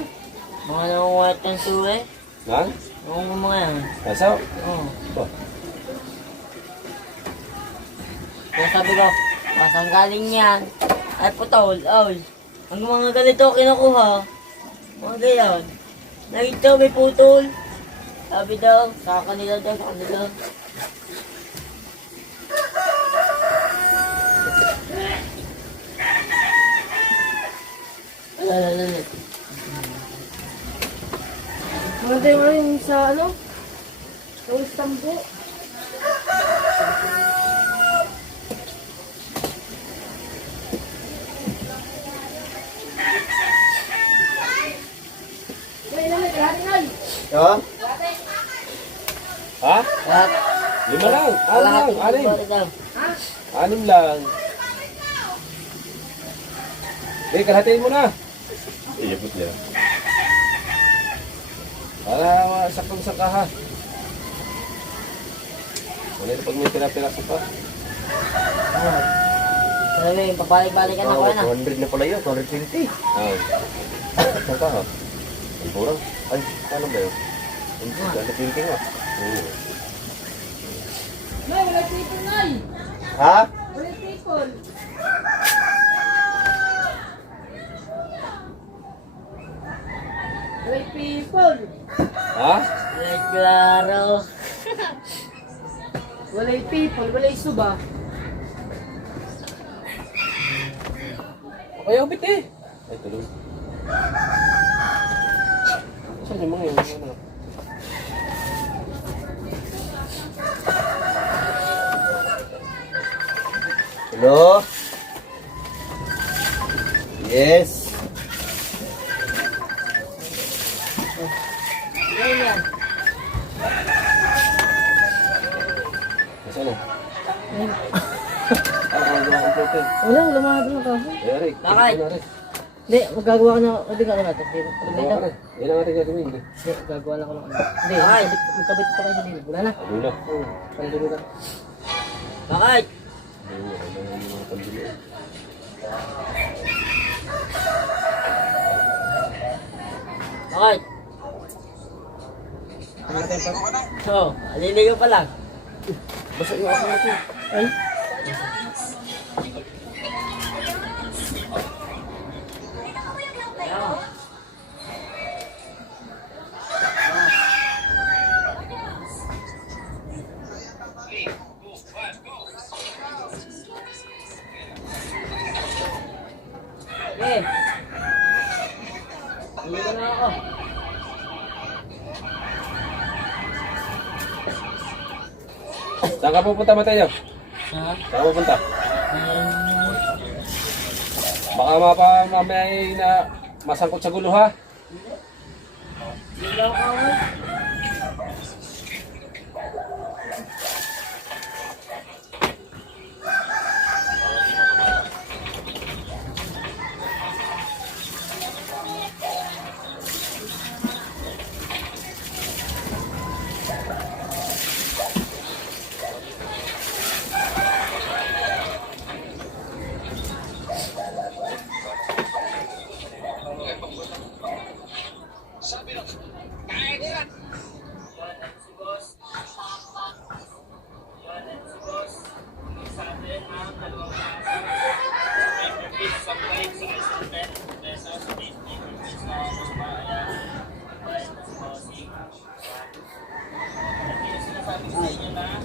Mga nangunguhat ng suwe. Nang? Nangunguha mga yan. Kasaw? Oo. Ba? Kaya sabi ko, saan galing yan? Ay putol, oy. Ang mga ganito kinukuha. Mga ganyan. Nakita may putol. Sabi daw, sa kanila daw, sa kanila. Maganda yung ano yung sa ano? Sa Istanbul. Ha? Ha? Lahat. 5 lang. 6 lang. 6. daw. 6 lang. Eh, kalahatiin mo na. Iyabot niya. Para saktong ka ha. Wala na pag may pinapiras pa. Sabi, papalik-balikan ako na. 200 na pala yun, 220. Ah. Saan ka ha? Ang kurang. Ay, paano ba yun? Hindi, 220 nga. Oo. Nay, wala people, Nay! Ha? Wala people! Walay people. Ha? Ay, klaro. Walay people, walay suba. Ay, abit eh. Ay, tuloy. Saan yung mga yun? Ano? Hello? Yes. Ngayon yan. Saan na? Ano ang mga kompleto? Wala mga doon ka. Ay, Aray. Bakit? Aray. Hindi, magagawa ka na, hindi ka natin. Gawa ka na. Yan ang ating gagawin. Hindi, gagawa na ko ng ano. Hindi, Bakit? magkabit pa kayo sa dito. Wala na. Dulo. Oo, pandulo ka. Bakit? Dulo. Ano yung mga pandulo? Bakit? Oo, aliligaw pa lang. Basta yung ako natin. Ay, Ayaw. Eh. Aliligaw na ako. Saan ka pupunta, Mateo? Ha? Saan ka pupunta? Baka mamaya ay na masangkot sa gulo, ha? Aliligaw ka ako.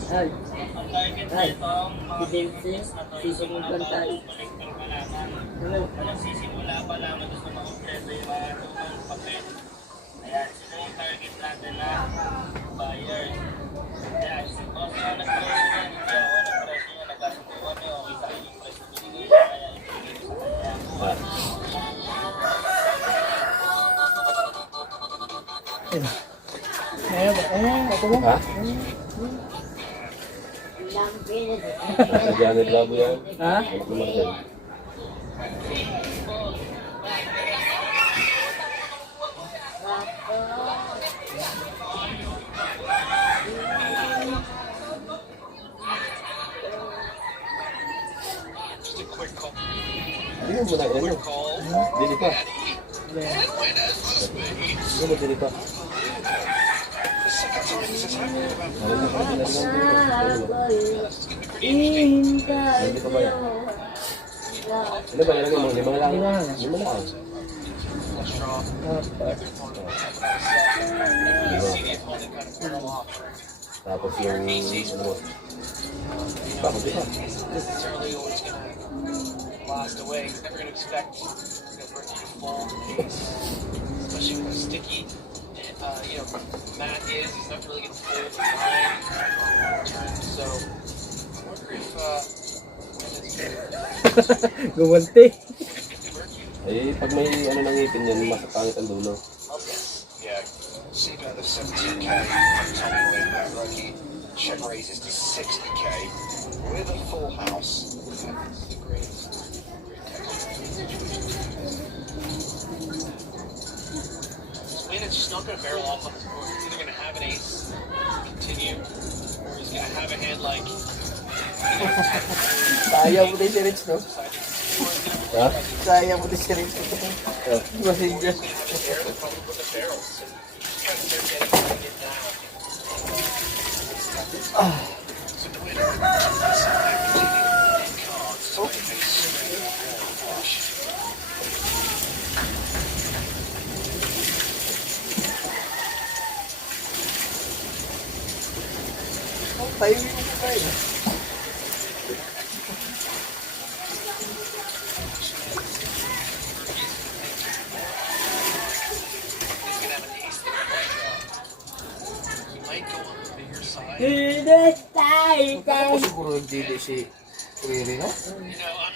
Ay, ay, si Dempsey, sisimula tayo. Ano? Sisimula pa lang gusto makompleto yung mga tunong papel. Ayan, sila yung target natin na buyer. Ayan, kung sino nag-presyo niya, hindi ako nag-presyo niya, nagkasubukan niyo, okay sa akin yung presyo binigay niya, kaya ibigay ko sa kanya. Ayun ba? Ako mo? Ha? Diyan ang labo yan. Ha? Ano ko lang yan? Ano mo na yan? Dili pa. Ano mo dili pa? Hindi pa ba yan? Ano ba yan? Lima lang. Lima lang. Tapos yung ano mo? Bakit di pa? Blast away. Never gonna expect the birthday to fall, especially when it's sticky. Matt he's not really getting full time. So, I wonder if Gumanti. Eh, pag may ano nang ngipin yan, masapangit ang dulo. yeah, see another 17K. Tommy Wayne, Matt Rucky. Check raises to 60K with a full house. That's the greatest. It's just not going to barrel off on this board. He's either going to have an ace, continue, or he's going to have a hand like. Sayang mo din si Rich, no? Ha? Sayang mo din si Rich. Masinja. Tayo yung tayo. Ako siguro nagdili si Riri, no?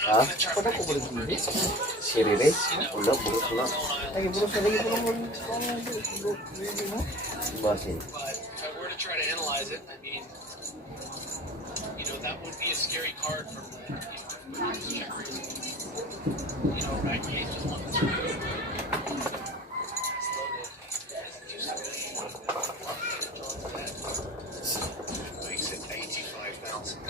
Ha? Ako ko ba nagdili? Si Riri? Wala, burot na. Ay, bro, sa lagi ko lang Riri, no? Basin. If I were to try to analyze it, I mean, that would be a scary card from the check raising. Raggy just won the makes it 85,000.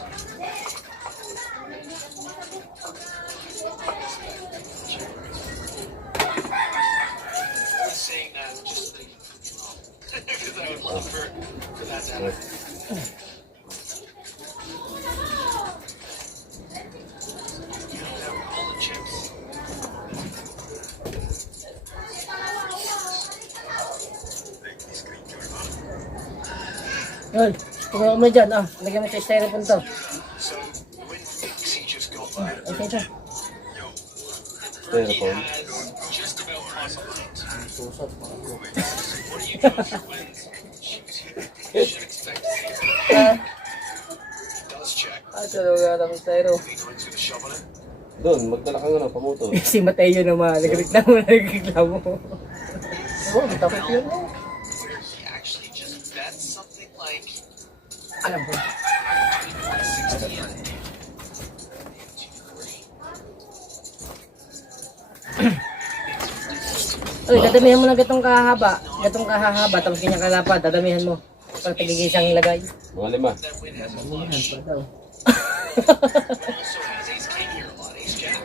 I was saying that just because I would love for that to happen. All the chips. Yun, tingnan mo dyan, lagyan mo sa styrofoam to. So when Dixie just got back, Okay, ito. Berkey had just about possible wins. What are you doing for wins? You should expect to see it. Does check. Talaga ng styro. He going to the shovel it. Doon, magdala ka nga ng pamuto. Si Mateo naman, nagreklamo. Oo, takot yun, no? Where he actually just bets something like Alam ko. 60 and 240. Uy, dadamihan mo ng gatong kahaba. Gatong kahahaba, tapos kanya kalapad, dadamihan mo. Para tagiging isang ilagay. Mga 5. That win has a flush. Pa daw. Also has ace king here a lot, ace jack.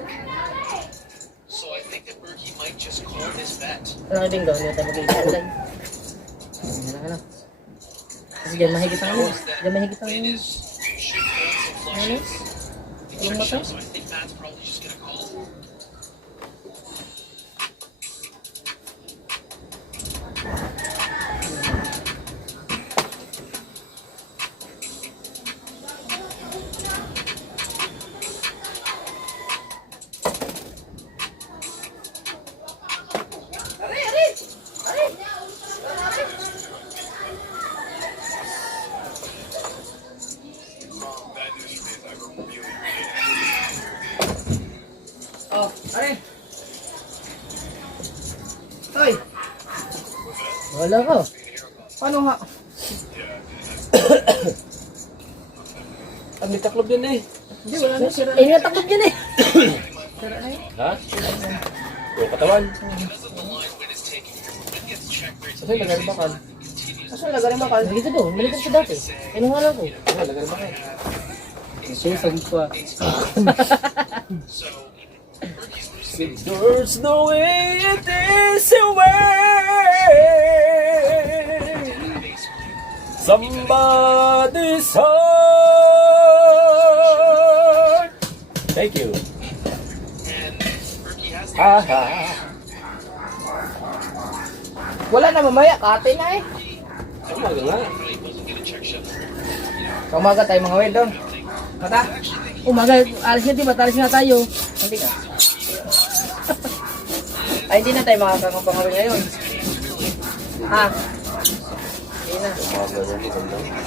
So I think that Berkey might just call this bet. Ano ka din daw, hindi tayo mag-iisang ilagay. Ano. Kasi dyan mahigit ang ano. Dyan mahigit ang Win is should hold some flushes. Yung mata. So I think Matt's probably just gonna call. Oh, are. Hoy, Wala ka. paano nga? Ang taklob yan eh. Hindi, wala na sira. Eh, natakot yun eh. Ha? Yung katawan. Kasi lagari bakal. Kasi lagari bakal. Dito daw, malikot siya dati. Kinuha ko. Ano, lagay ba kayo? Kasi sagot ko There's no way it is away. Somebody's heart. Thank you. Ha ha. Wala na mamaya, kate na eh. Umaga nga. Kamaga tayo mga well doon. Mata? Umaga, alis na diba? Alis na tayo. Hindi ka. Ay, hindi na tayo makakapangawin ngayon. Ha? Hindi na.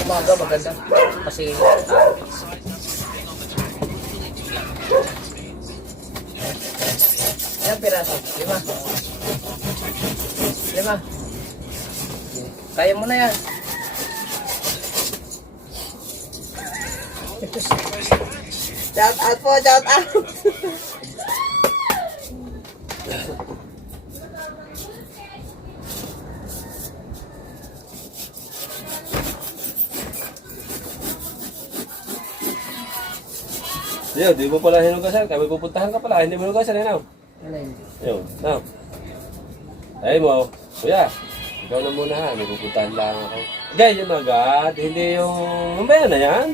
Umaga, maganda. Kasi, ilang piraso? 5. 5. Kaya mo na yan. Shout out po, shout out. Yo, di mo pala hinugasan. Kaya may pupuntahan ka pala. Hindi mo hinugasan eh, now. Wala yun. Yo, now. Ay mo, kuya. Ikaw na muna ha. May pupuntahan lang ako. Ganyan agad. Hindi yung... Mamaya na yan.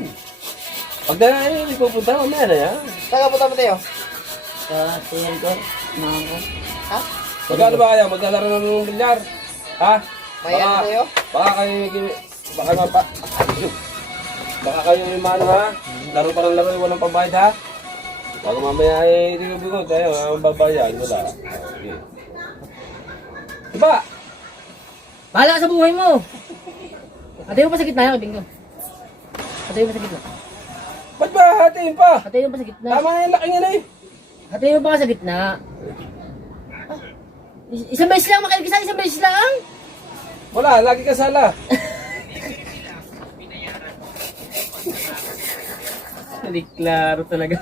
Pag na yun, may pupuntahan. Mamaya na yan. Saan ka punta mo tayo? Sa tingin ko, mga Ha? Magkano ba kaya? Maglalaro ng bilyar? Ha? May ano tayo? Baka kayo... Baka mapa... Baka kayo yung ano ha? Laro pa ng laro, walang pambayad ha? Bago mamaya ay bigo-bigo tayo, ang babayad, wala. Okay. Diba? Bahala ka sa buhay mo. Atay mo pa sa gitna yan, bingo. Atay mo pa sa gitna. Ba't ba hatiin pa? Atay mo pa sa gitna. Tama na yung laki niya na eh. Atay mo pa sa gitna. Ah, isang beses lang makinig sa isang beses lang. Wala, lagi kasala. Hindi klaro talaga.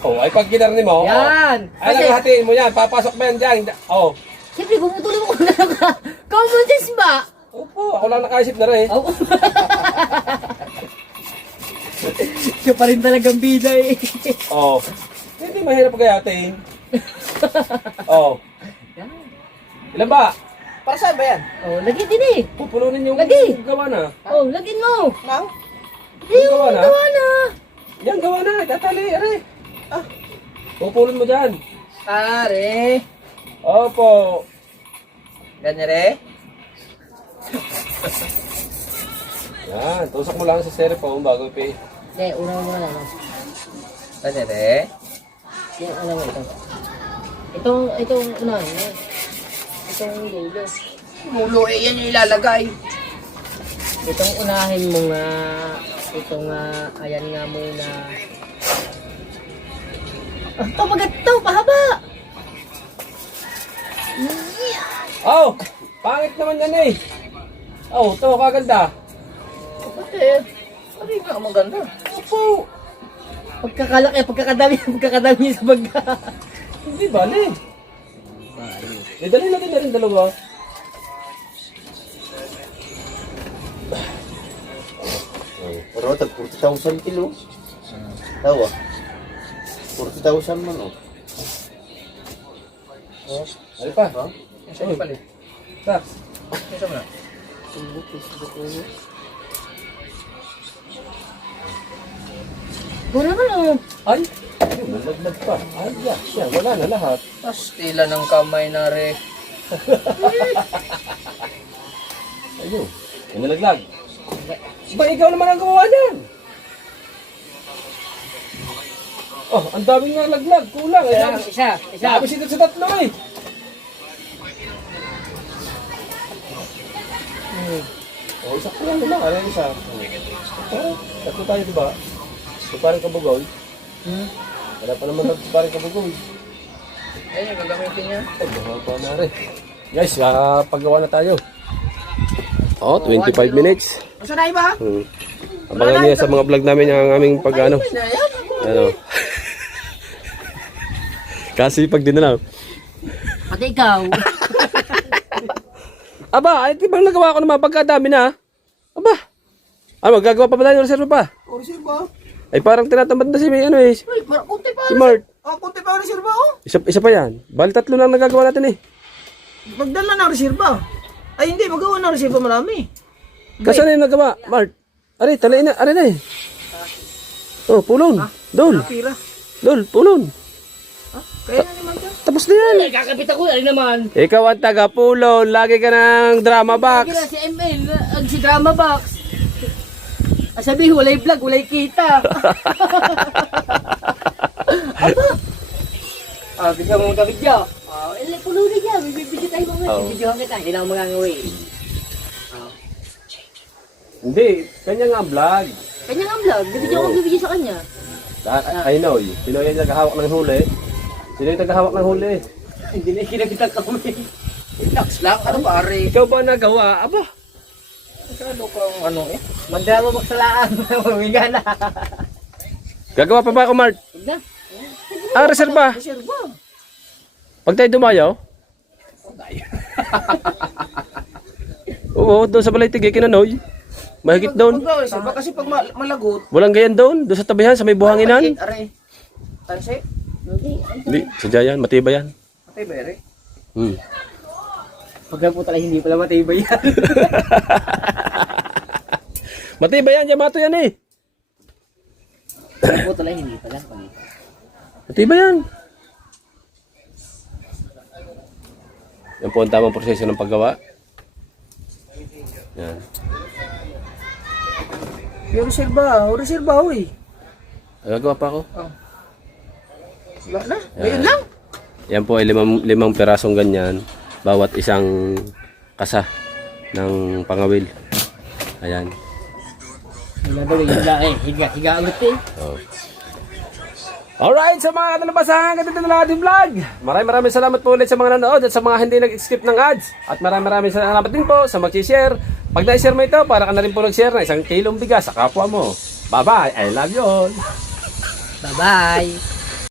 Oh, ay pag ginarni mo. Yan. Oh. Ay, naghahatiin mo yan. Papasok ba yan dyan? Oh. Siyempre, bumutulong mo kung ano ka. Common sense ba? Opo, ako lang nakaisip na rin eh. Oo. Siya pa rin talagang bida eh. Oh. Hindi mahirap pagkayatin. Oh. Ilan ba? Para saan ba yan? Oh, lagyan din eh. Pupulunin yung Lagi. gawa na. Oh, lagyan mo. Nang? Yung gawa na? gawa na. Yan, gawa na. Tatali, are. Ah. Pupulun mo dyan. Are. Opo. Ganyan re. Yan, tusok mo lang sa styrofoam bago ipay. Hindi, una mo na. Ganyan re. Yan, alam mo ito. Itong una. Itong dulo. Mulo eh, yan yung ilalagay. Itong unahin mo nga. Itong ayan nga muna. Ah, ito, magat to, pahaba. Oh, pangit naman yan eh. Oh, ito, kaganda. Bakit? Sabi nga, maganda. Opo. Pagkakadami sa baga. Hindi, bali. Eh, dali natin na rin dalawa. Pero tag 40,000 kilo. Tawa. 40,000 man oh. Ano pa? Yan siya pala. Tax. Yan siya muna. Wala ka lang. Ay, nalaglag pa. Ay, yeah, siya, wala na lahat. Tas tila ng kamay na re. Ayun, yung nalaglag. Ba, ikaw naman ang gumawa niyan. Oh, ang daming nalaglag. Kulang. Eh, Isa. sabi siya sa tatlo eh. Oh, isa ko lang naman. Ano yung isa? Oh, tatlo tayo, diba? So, parang kabugoy. Wala pa naman parang kabugoy. Ayun yung gagamitin niya. Ay, mahaba na rin. Guys, paggawa na tayo. Oh, 25 minutes. Masa na iba? Abangan niyo sa mga vlog namin ang aming pag-ano. Ano. Kasi pag din na lang. Pati ikaw. Aba, ay di ba nagawa ko naman pagkadami na? Aba. Ano, magagawa pa ba tayo ng reserva pa? O, reserva. Ay parang tinatamad na si ano eh. Uy, parang kunti pa. Si Mart. Oh, kunti pa ang reserva oh. Isa pa yan. Bali tatlo lang nagagawa natin eh. Magdala na ng reserva. Ay hindi, magawa na ng reserva marami. Kasi ano yung nagawa? Mart. Ari, talain na. Ari na eh. Oh, pulon. Dol. Pira. Dol, pulon. Kaya na naman ka. Tapos na yan. Kakapit ako, ano naman. Ikaw ang taga-pulon. Lagi ka ng drama box. Lagi na si ML, si Drama Box. Sabi, walay vlog, walay kita. Bigyan mo ka-video. Puno na dyan, bibigyan tayo mga bibigyan kita. Hindi na ako magangawin. Hindi, kanya nga ang vlog. Kanya nga vlog, bibigyan sa kanya. I know. Sino yung naghahawak ng huli? Sino yung naghahawak ng huli? Hindi na kinakita kami. Relax lang, ano pare? Ikaw ba nagawa? Aba. Masyado kang ano eh. Magdrama magsalaan, humiga na. Gagawa pa ba ako, Mart? Huwag na. Ah, reserva. Reserva. Pag tayo dumayaw? Oo, doon sa Balaytig, Kinanoy. Mahigit doon. Magawa reserva kasi pag malagot. Walang ganyan doon. Doon sa tabihan, sa may buhanginan. Are. Tanse. Hindi, sadya yan. Matibay yan. Patay ba ere? Pag po talaga hindi pala matibay yan. Matibay yan, Yamato yan eh. Pag po talaga hindi pala. Matibay yan. Yan po ang tamang proseso ng paggawa. Yan. Yung reserva, uy. Gagawa pa ako. Wala na, ngayon lang. Yan po ay limang perasong ganyan. Bawat isang kasa ng pangawil. Ayan. Wala daw yung higa ulit eh. Oh. Alright, sa mga katalabasan, ganito na ating vlog. Maraming salamat po ulit sa mga nanood at sa mga hindi nag-skip ng ads. At maraming salamat din po sa mag-share. Pag na-share mo ito, para ka na rin po nag-share na 1 kilong bigas sa kapwa mo. Bye-bye, I love you all. Bye-bye.